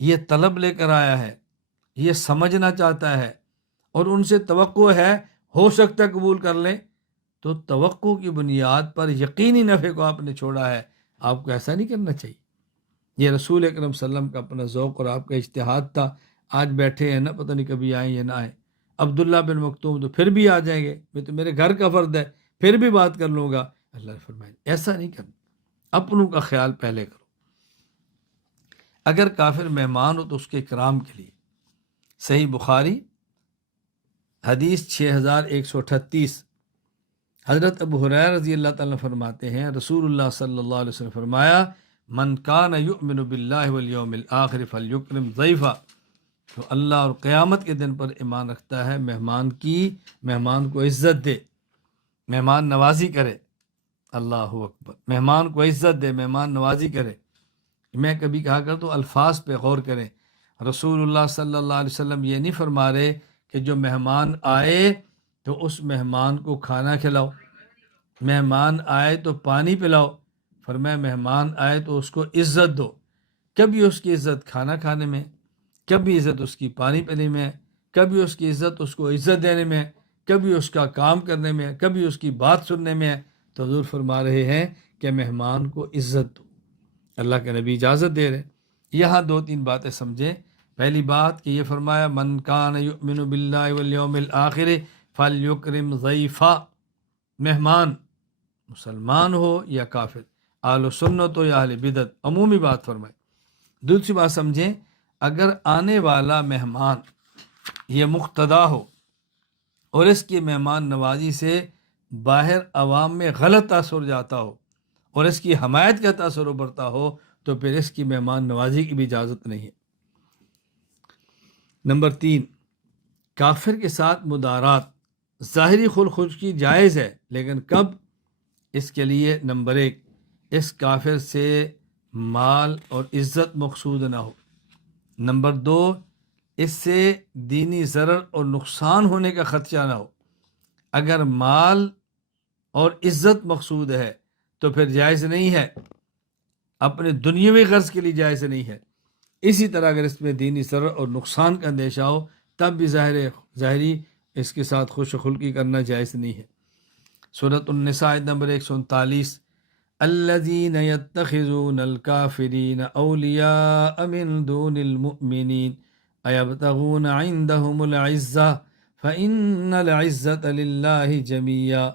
یہ طلب لے کر آیا ہے، یہ سمجھنا چاہتا ہے اور ان سے توقع ہے ہو سکتا ہے قبول کر لیں، تو توقع کی بنیاد پر یقینی نفع کو آپ نے چھوڑا ہے۔ آپ کو ایسا نہیں کرنا چاہیے۔ یہ رسول اکرم صلی اللہ علیہ وسلم کا اپنا ذوق اور آپ کا اجتہاد تھا۔ آج بیٹھے ہیں نا، پتہ نہیں کبھی آئیں یا نہ آئیں۔ عبداللہ بن مکتوم تو پھر بھی آ جائیں گے، میں تو میرے گھر کا فرد ہے، پھر بھی بات کر لوں گا۔ اللہ نے فرمایا ایسا نہیں کرنا، اپنوں کا خیال پہلے کرو۔ اگر کافر مہمان ہو تو اس کے اکرام کے لیے۔ صحیح بخاری حدیث 6138، حضرت ابو ہریرہ رضی اللہ تعالیٰ فرماتے ہیں رسول اللہ صلی اللہ علیہ وسلم فرمایا، من کان یؤمن باللہ والیوم الآخر فلیکرم ضیفہ، تو اللہ اور قیامت کے دن پر ایمان رکھتا ہے، مہمان کو عزت دے، مہمان نوازی کرے۔ اللہ اکبر، مہمان کو عزت دے، مہمان نوازی کرے۔ میں کبھی کہا کرتا ہوں الفاظ پہ غور کریں۔ رسول اللہ صلی اللہ علیہ وسلم یہ نہیں فرما رہے کہ جو مہمان آئے تو اس مہمان کو کھانا کھلاؤ، مہمان آئے تو پانی پلاؤ۔ فرمایا مہمان آئے تو اس کو عزت دو۔ کبھی اس کی عزت کھانا کھانے میں، کبھی عزت اس کی پانی پینے میں، کبھی اس کی عزت اس کو عزت دینے میں، کبھی اس کا کام کرنے میں، کبھی اس کی بات سننے میں۔ تو حضور فرما رہے ہیں کہ مہمان کو عزت دو۔ اللہ کے نبی اجازت دے رہے۔ یہاں دو تین باتیں سمجھیں۔ پہلی بات کہ یہ فرمایا من کان یؤمن باللہ والیوم الآخر فلیکرم ضیفا، مہمان مسلمان ہو یا کافر، اہل سنت ہو یا اہل بدعت، عمومی بات فرمائی۔ دوسری بات سمجھیں، اگر آنے والا مہمان یہ مقتدا ہو اور اس کی مہمان نوازی سے باہر عوام میں غلط تاثر جاتا ہو اور اس کی حمایت کا تاثر ابھرتا ہو تو پھر اس کی مہمان نوازی کی بھی اجازت نہیں ہے۔ نمبر 3، کافر کے ساتھ مدارات، ظاہری خلخشکی جائز ہے لیکن کب؟ اس کے لیے نمبر 1، اس کافر سے مال اور عزت مقصود نہ ہو۔ نمبر 2، اس سے دینی ضرر اور نقصان ہونے کا خدشہ نہ ہو۔ اگر مال اور عزت مقصود ہے تو پھر جائز نہیں ہے، اپنے دنیاوی غرض کے لیے جائز نہیں ہے۔ اسی طرح اگر اس میں دینی ضرر اور نقصان کا اندیشہ ہو تب بھی ظاہری اس کے ساتھ خوش خلقی کرنا جائز نہیں ہے۔ سورۃ النساء آیت نمبر 139، الذین یتخذون الکافرین اولیاء من دون المؤمنین ایبتغون عندهم العزہ فإن العزۃ للہ جمیعا۔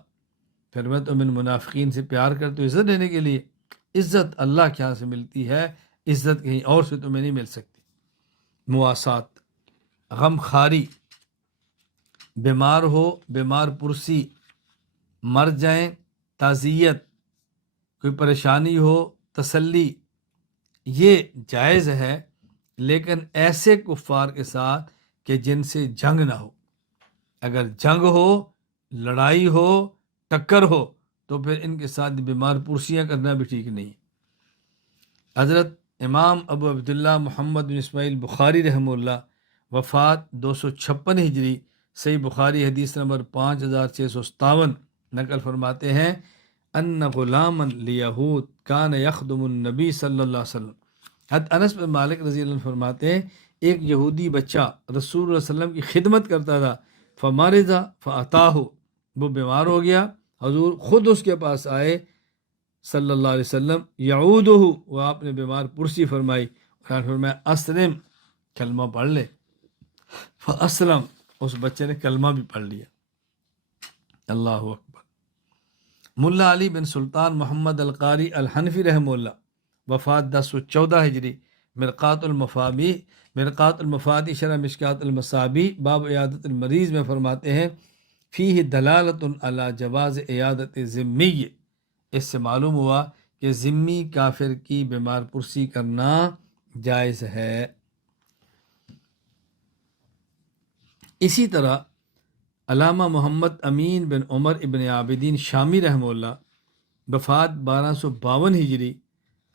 پھر میں تم ان منافقین سے پیار کرتے ہو عزت دینے کے لیے، عزت اللہ کے ہاں سے ملتی ہے، عزت کہیں اور سے تمہیں نہیں مل سکتی۔ مواسات، غم خاری، بیمار ہو بیمار پرسی، مر جائیں تعزیت، کوئی پریشانی ہو تسلی، یہ جائز ہے لیکن ایسے کفار کے ساتھ کہ جن سے جنگ نہ ہو۔ اگر جنگ ہو، لڑائی ہو، ٹکر ہو تو پھر ان کے ساتھ بیمار پرسیاں کرنا بھی ٹھیک نہیں۔ حضرت امام ابو عبداللہ محمد بن اسماعیل بخاری رحمہ اللہ، وفات 256 ہجری، صحیح بخاری حدیث نمبر 5657 نقل فرماتے ہیں ان غلاما لیہود کان یخدم النبی صلی اللہ علیہ وسلم۔ حضرت انس بن مالک رضی اللہ عنہ فرماتے ہیں ایک یہودی بچہ رسول اللہ علیہ وسلم کی خدمت کرتا تھا، فمرض فاتاہ، وہ بیمار ہو گیا، حضور خود اس کے پاس آئے صلی اللہ علیہ وسلم، یعودہ، وہ آپ نے بیمار پرسی فرمائی، فرمایا اسلم، کلمہ پڑھ لے، فاسلم، اس بچے نے کلمہ بھی پڑھ لیا۔ اللہ اکبر۔ ملا علی بن سلطان محمد القاری الحنفی رحمہ اللہ، وفات 1014 ہجری، مرقات المفادی شرح مشکات المصابی باب عیادت المریض میں فرماتے ہیں فیہ دلالت علی جواز عیادت ذمی۔ اس سے معلوم ہوا کہ ذمی کافر کی بیمار پرسی کرنا جائز ہے۔ اسی طرح علامہ محمد امین بن عمر ابن عابدین شامی رحمہ اللہ، وفات 1252 ہجری،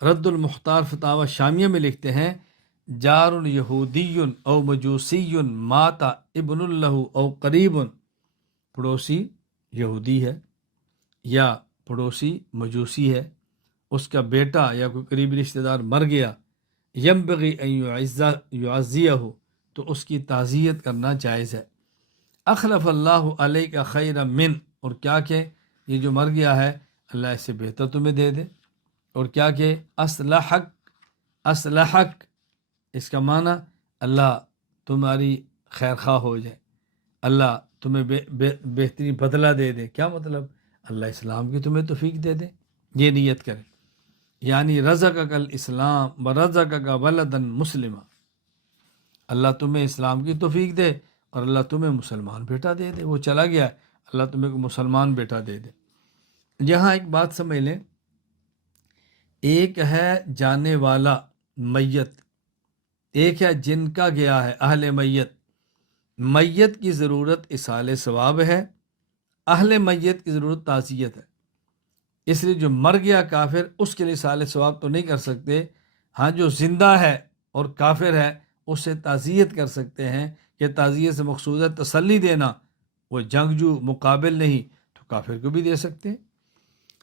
رد المختار فتاوی شامیہ میں لکھتے ہیں جار یہودی او مجوسی مات ابن اللہ او قریب، پڑوسی یہودی ہے یا پڑوسی مجوسی ہے، اس کا بیٹا یا کوئی قریبی رشتہ دار مر گیا، ینبغی ان یعزیہ، تو اس کی تعزیت کرنا جائز ہے۔ اخلف اللہ علیہ خیر من، اور کیا کہ یہ جو مر گیا ہے اللہ اس سے بہتر تمہیں دے دے، اور کیا کہ اصلحک، اس کا معنی اللہ تمہاری خیر خواہ ہو جائے، اللہ تمہیں بہترین بدلہ دے دے۔ کیا مطلب؟ اللہ اسلام کی تمہیں توفیق دے دے، یہ نیت کرے، یعنی رزقک الاسلام ورزقک ولدا مسلما، اللہ تمہیں اسلام کی توفیق دے اور اللہ تمہیں مسلمان بیٹا دے دے۔ وہ چلا گیا ہے، اللہ تمہیں کو مسلمان بیٹا دے دے۔ یہاں ایک بات سمجھ لیں، ایک ہے جانے والا میت، ایک ہے جن کا گیا ہے اہل میت، میت کی ضرورت اصال ثواب ہے، اہل میت کی ضرورت تعزیت ہے، اس لیے جو مر گیا کافر اس کے لیے اصال ثواب تو نہیں کر سکتے، ہاں جو زندہ ہے اور کافر ہے اس سے تعزیت کر سکتے ہیں، کہ تعزیت سے مقصود ہے تسلی دینا، وہ جنگجو مقابل نہیں تو کافر کو بھی دے سکتے ہیں۔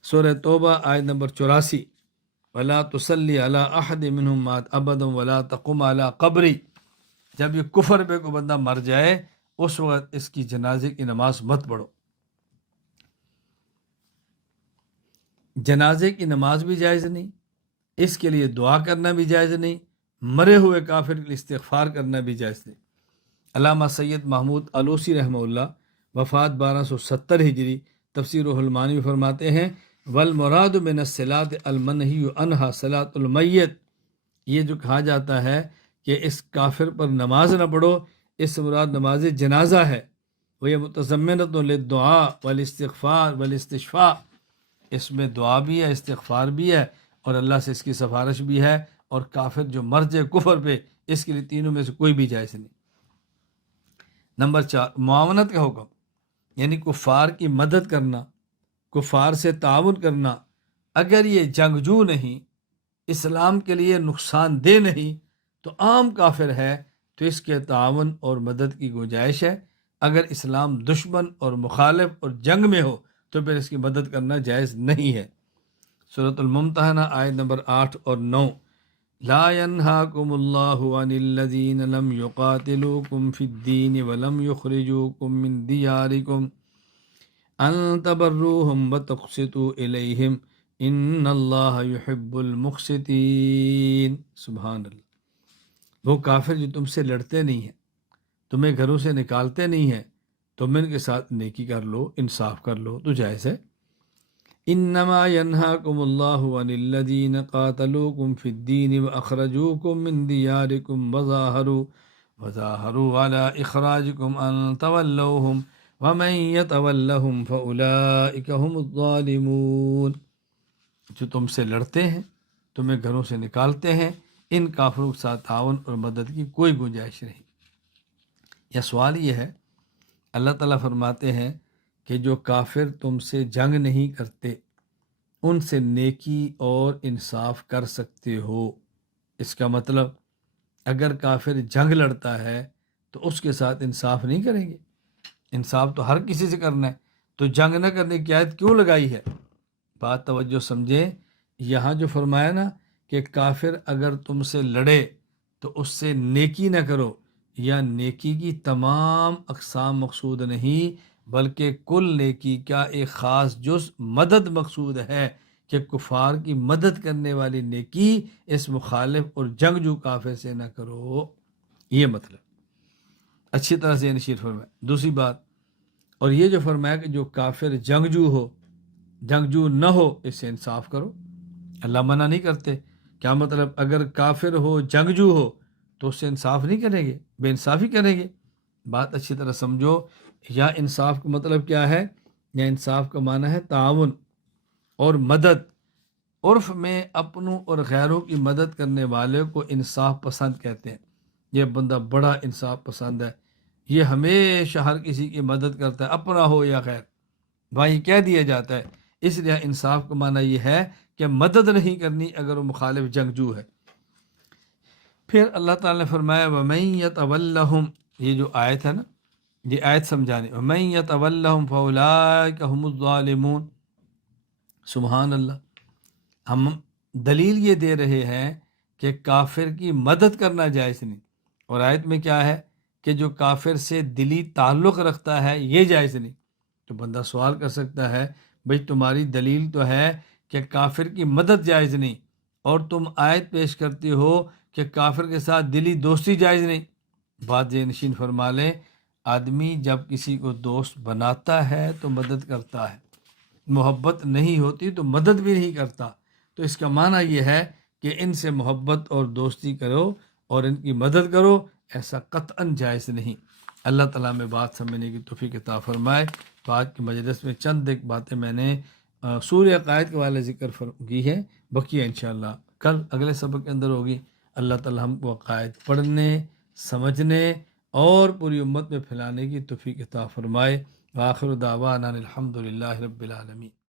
سورہ توبہ آیت نمبر 84، وَلَا تُصَلِّ عَلَىٰ أَحَدٍ مِّنْهُمْ مَاتَ أَبَدًا وَلَا تَقُمْ عَلَىٰ قَبْرِهِ، جب یہ کفر پہ کوئی بندہ مر جائے اس وقت اس کی جنازے کی نماز مت پڑھو۔ جنازے کی نماز بھی جائز نہیں، اس کے لیے دعا کرنا بھی جائز نہیں، مرے ہوئے کافر کے لیے استغفار کرنا بھی جائز نہیں۔ علامہ سید محمود علوسی رحمہ اللہ وفات 1270 ہجری، تفسیر الحلمانی میں فرماتے ہیں والمراد من الصلاۃ المنہی عنہا صلاۃ المیت، یہ جو کہا جاتا ہے کہ اس کافر پر نماز نہ پڑھو، اس سے مراد نماز جنازہ ہے، وہ متضمنۃ للدعاء والاستغفار والاستشفاء، اس میں دعا بھی ہے، استغفار بھی ہے، اور اللہ سے اس کی سفارش بھی ہے، اور کافر جو مر جائے کفر پہ اس کے لیے تینوں میں سے کوئی بھی جائز نہیں۔ نمبر 4، معاونت کا حکم، یعنی کفار کی مدد کرنا، کفار سے تعاون کرنا، اگر یہ جنگجو نہیں، اسلام کے لیے نقصان دہ نہیں، تو عام کافر ہے تو اس کے تعاون اور مدد کی گنجائش ہے، اگر اسلام دشمن اور مخالف اور جنگ میں ہو تو پھر اس کی مدد کرنا جائز نہیں ہے۔ سورۃ الممتحنہ آیت نمبر 8 اور 9، لا ينهاكم الله عن الذين لم يقاتلوكم في الدين ولم يخرجوكم من دياركم ان تبروهم وتقسطوا اليهم ان اللہ يحب المقسطین۔ سبحان اللہ، وہ کافر جو تم سے لڑتے نہیں ہیں، تمہیں گھروں سے نکالتے نہیں ہیں، تم ان کے ساتھ نیکی کر لو، انصاف کر لو تو جائز ہے۔ انما ينهاكم الله عن الذين قاتلوكم في الدين واخرجوكم من دياركم وظاهروا على اخراجكم ان تولوهم ومن يتولهم فاولئك هم الظالمون، جو تم سے لڑتے ہیں، تمہیں گھروں سے نکالتے ہیں، ان کافروں کے ساتھ تعاون اور مدد کی کوئی گنجائش نہیں۔ یہ سوال یہ ہے، اللہ تعالیٰ فرماتے ہیں کہ جو کافر تم سے جنگ نہیں کرتے ان سے نیکی اور انصاف کر سکتے ہو۔ اس کا مطلب اگر کافر جنگ لڑتا ہے تو اس کے ساتھ انصاف نہیں کریں گے، انصاف تو ہر کسی سے کرنا ہے، تو جنگ نہ کرنے کی آیت کیوں لگائی ہے؟ بات توجہ سمجھیں، یہاں جو فرمایا نا کہ کافر اگر تم سے لڑے تو اس سے نیکی نہ کرو، یا نیکی کی تمام اقسام مقصود نہیں بلکہ کل نیکی کا ایک خاص جز مدد مقصود ہے، کہ کفار کی مدد کرنے والی نیکی اس مخالف اور جنگجو کافر سے نہ کرو، یہ مطلب اچھی طرح سے نشیر فرمایا۔ دوسری بات، اور یہ جو فرمایا کہ جو کافر جنگجو ہو، جنگجو نہ ہو، اس سے انصاف کرو، اللہ منع نہیں کرتے۔ کیا مطلب؟ اگر کافر ہو جنگجو ہو تو اس سے انصاف نہیں کریں گے، بے انصافی کریں گے؟ بات اچھی طرح سمجھو، یا انصاف کا مطلب کیا ہے؟ یا انصاف کا معنی ہے تعاون اور مدد۔ عرف میں اپنوں اور غیروں کی مدد کرنے والے کو انصاف پسند کہتے ہیں، یہ بندہ بڑا انصاف پسند ہے، یہ ہمیشہ ہر کسی کی مدد کرتا ہے، اپنا ہو یا غیر، وہی کہہ دیا جاتا ہے۔ اس لیے انصاف کا معنی یہ ہے کہ مدد نہیں کرنی اگر وہ مخالف جنگجو ہے۔ پھر اللہ تعالیٰ نے فرمایا وَمَن يَتَوَلَّهُمْ، یہ جو آیت ہے نا، یہ آیت سمجھانے، وَمَن يَتَوَلَّهُمْ فَأُولَٰئِكَ هُمُ الظَّالِمُونَ۔ سبحان اللہ، ہم دلیل یہ دے رہے ہیں کہ کافر کی مدد کرنا جائز نہیں، اور آیت میں کیا ہے کہ جو کافر سے دلی تعلق رکھتا ہے یہ جائز نہیں۔ تو بندہ سوال کر سکتا ہے بھئی تمہاری دلیل تو ہے کہ کافر کی مدد جائز نہیں، اور تم آیت پیش کرتی ہو کہ کافر کے ساتھ دلی دوستی جائز نہیں۔ بات یہ نشین فرما لیں، آدمی جب کسی کو دوست بناتا ہے تو مدد کرتا ہے، محبت نہیں ہوتی تو مدد بھی نہیں کرتا۔ تو اس کا معنی یہ ہے کہ ان سے محبت اور دوستی کرو اور ان کی مدد کرو، ایسا قطعاً جائز نہیں۔ اللہ تعالیٰ میں بات سمجھنے کی توفیق عطا فرمائے۔ تو آج کے مجلس میں چند ایک باتیں میں نے سورہ عقائد کے والے ذکر کی ہے، بقیہ انشاءاللہ کل اگلے سبق کے اندر ہوگی۔ اللہ تعالی ہم کو عقائد پڑھنے، سمجھنے اور پوری امت میں پھیلانے کی توفیق عطا فرمائے۔ وآخر دعوانا الحمد للہ رب العالمین۔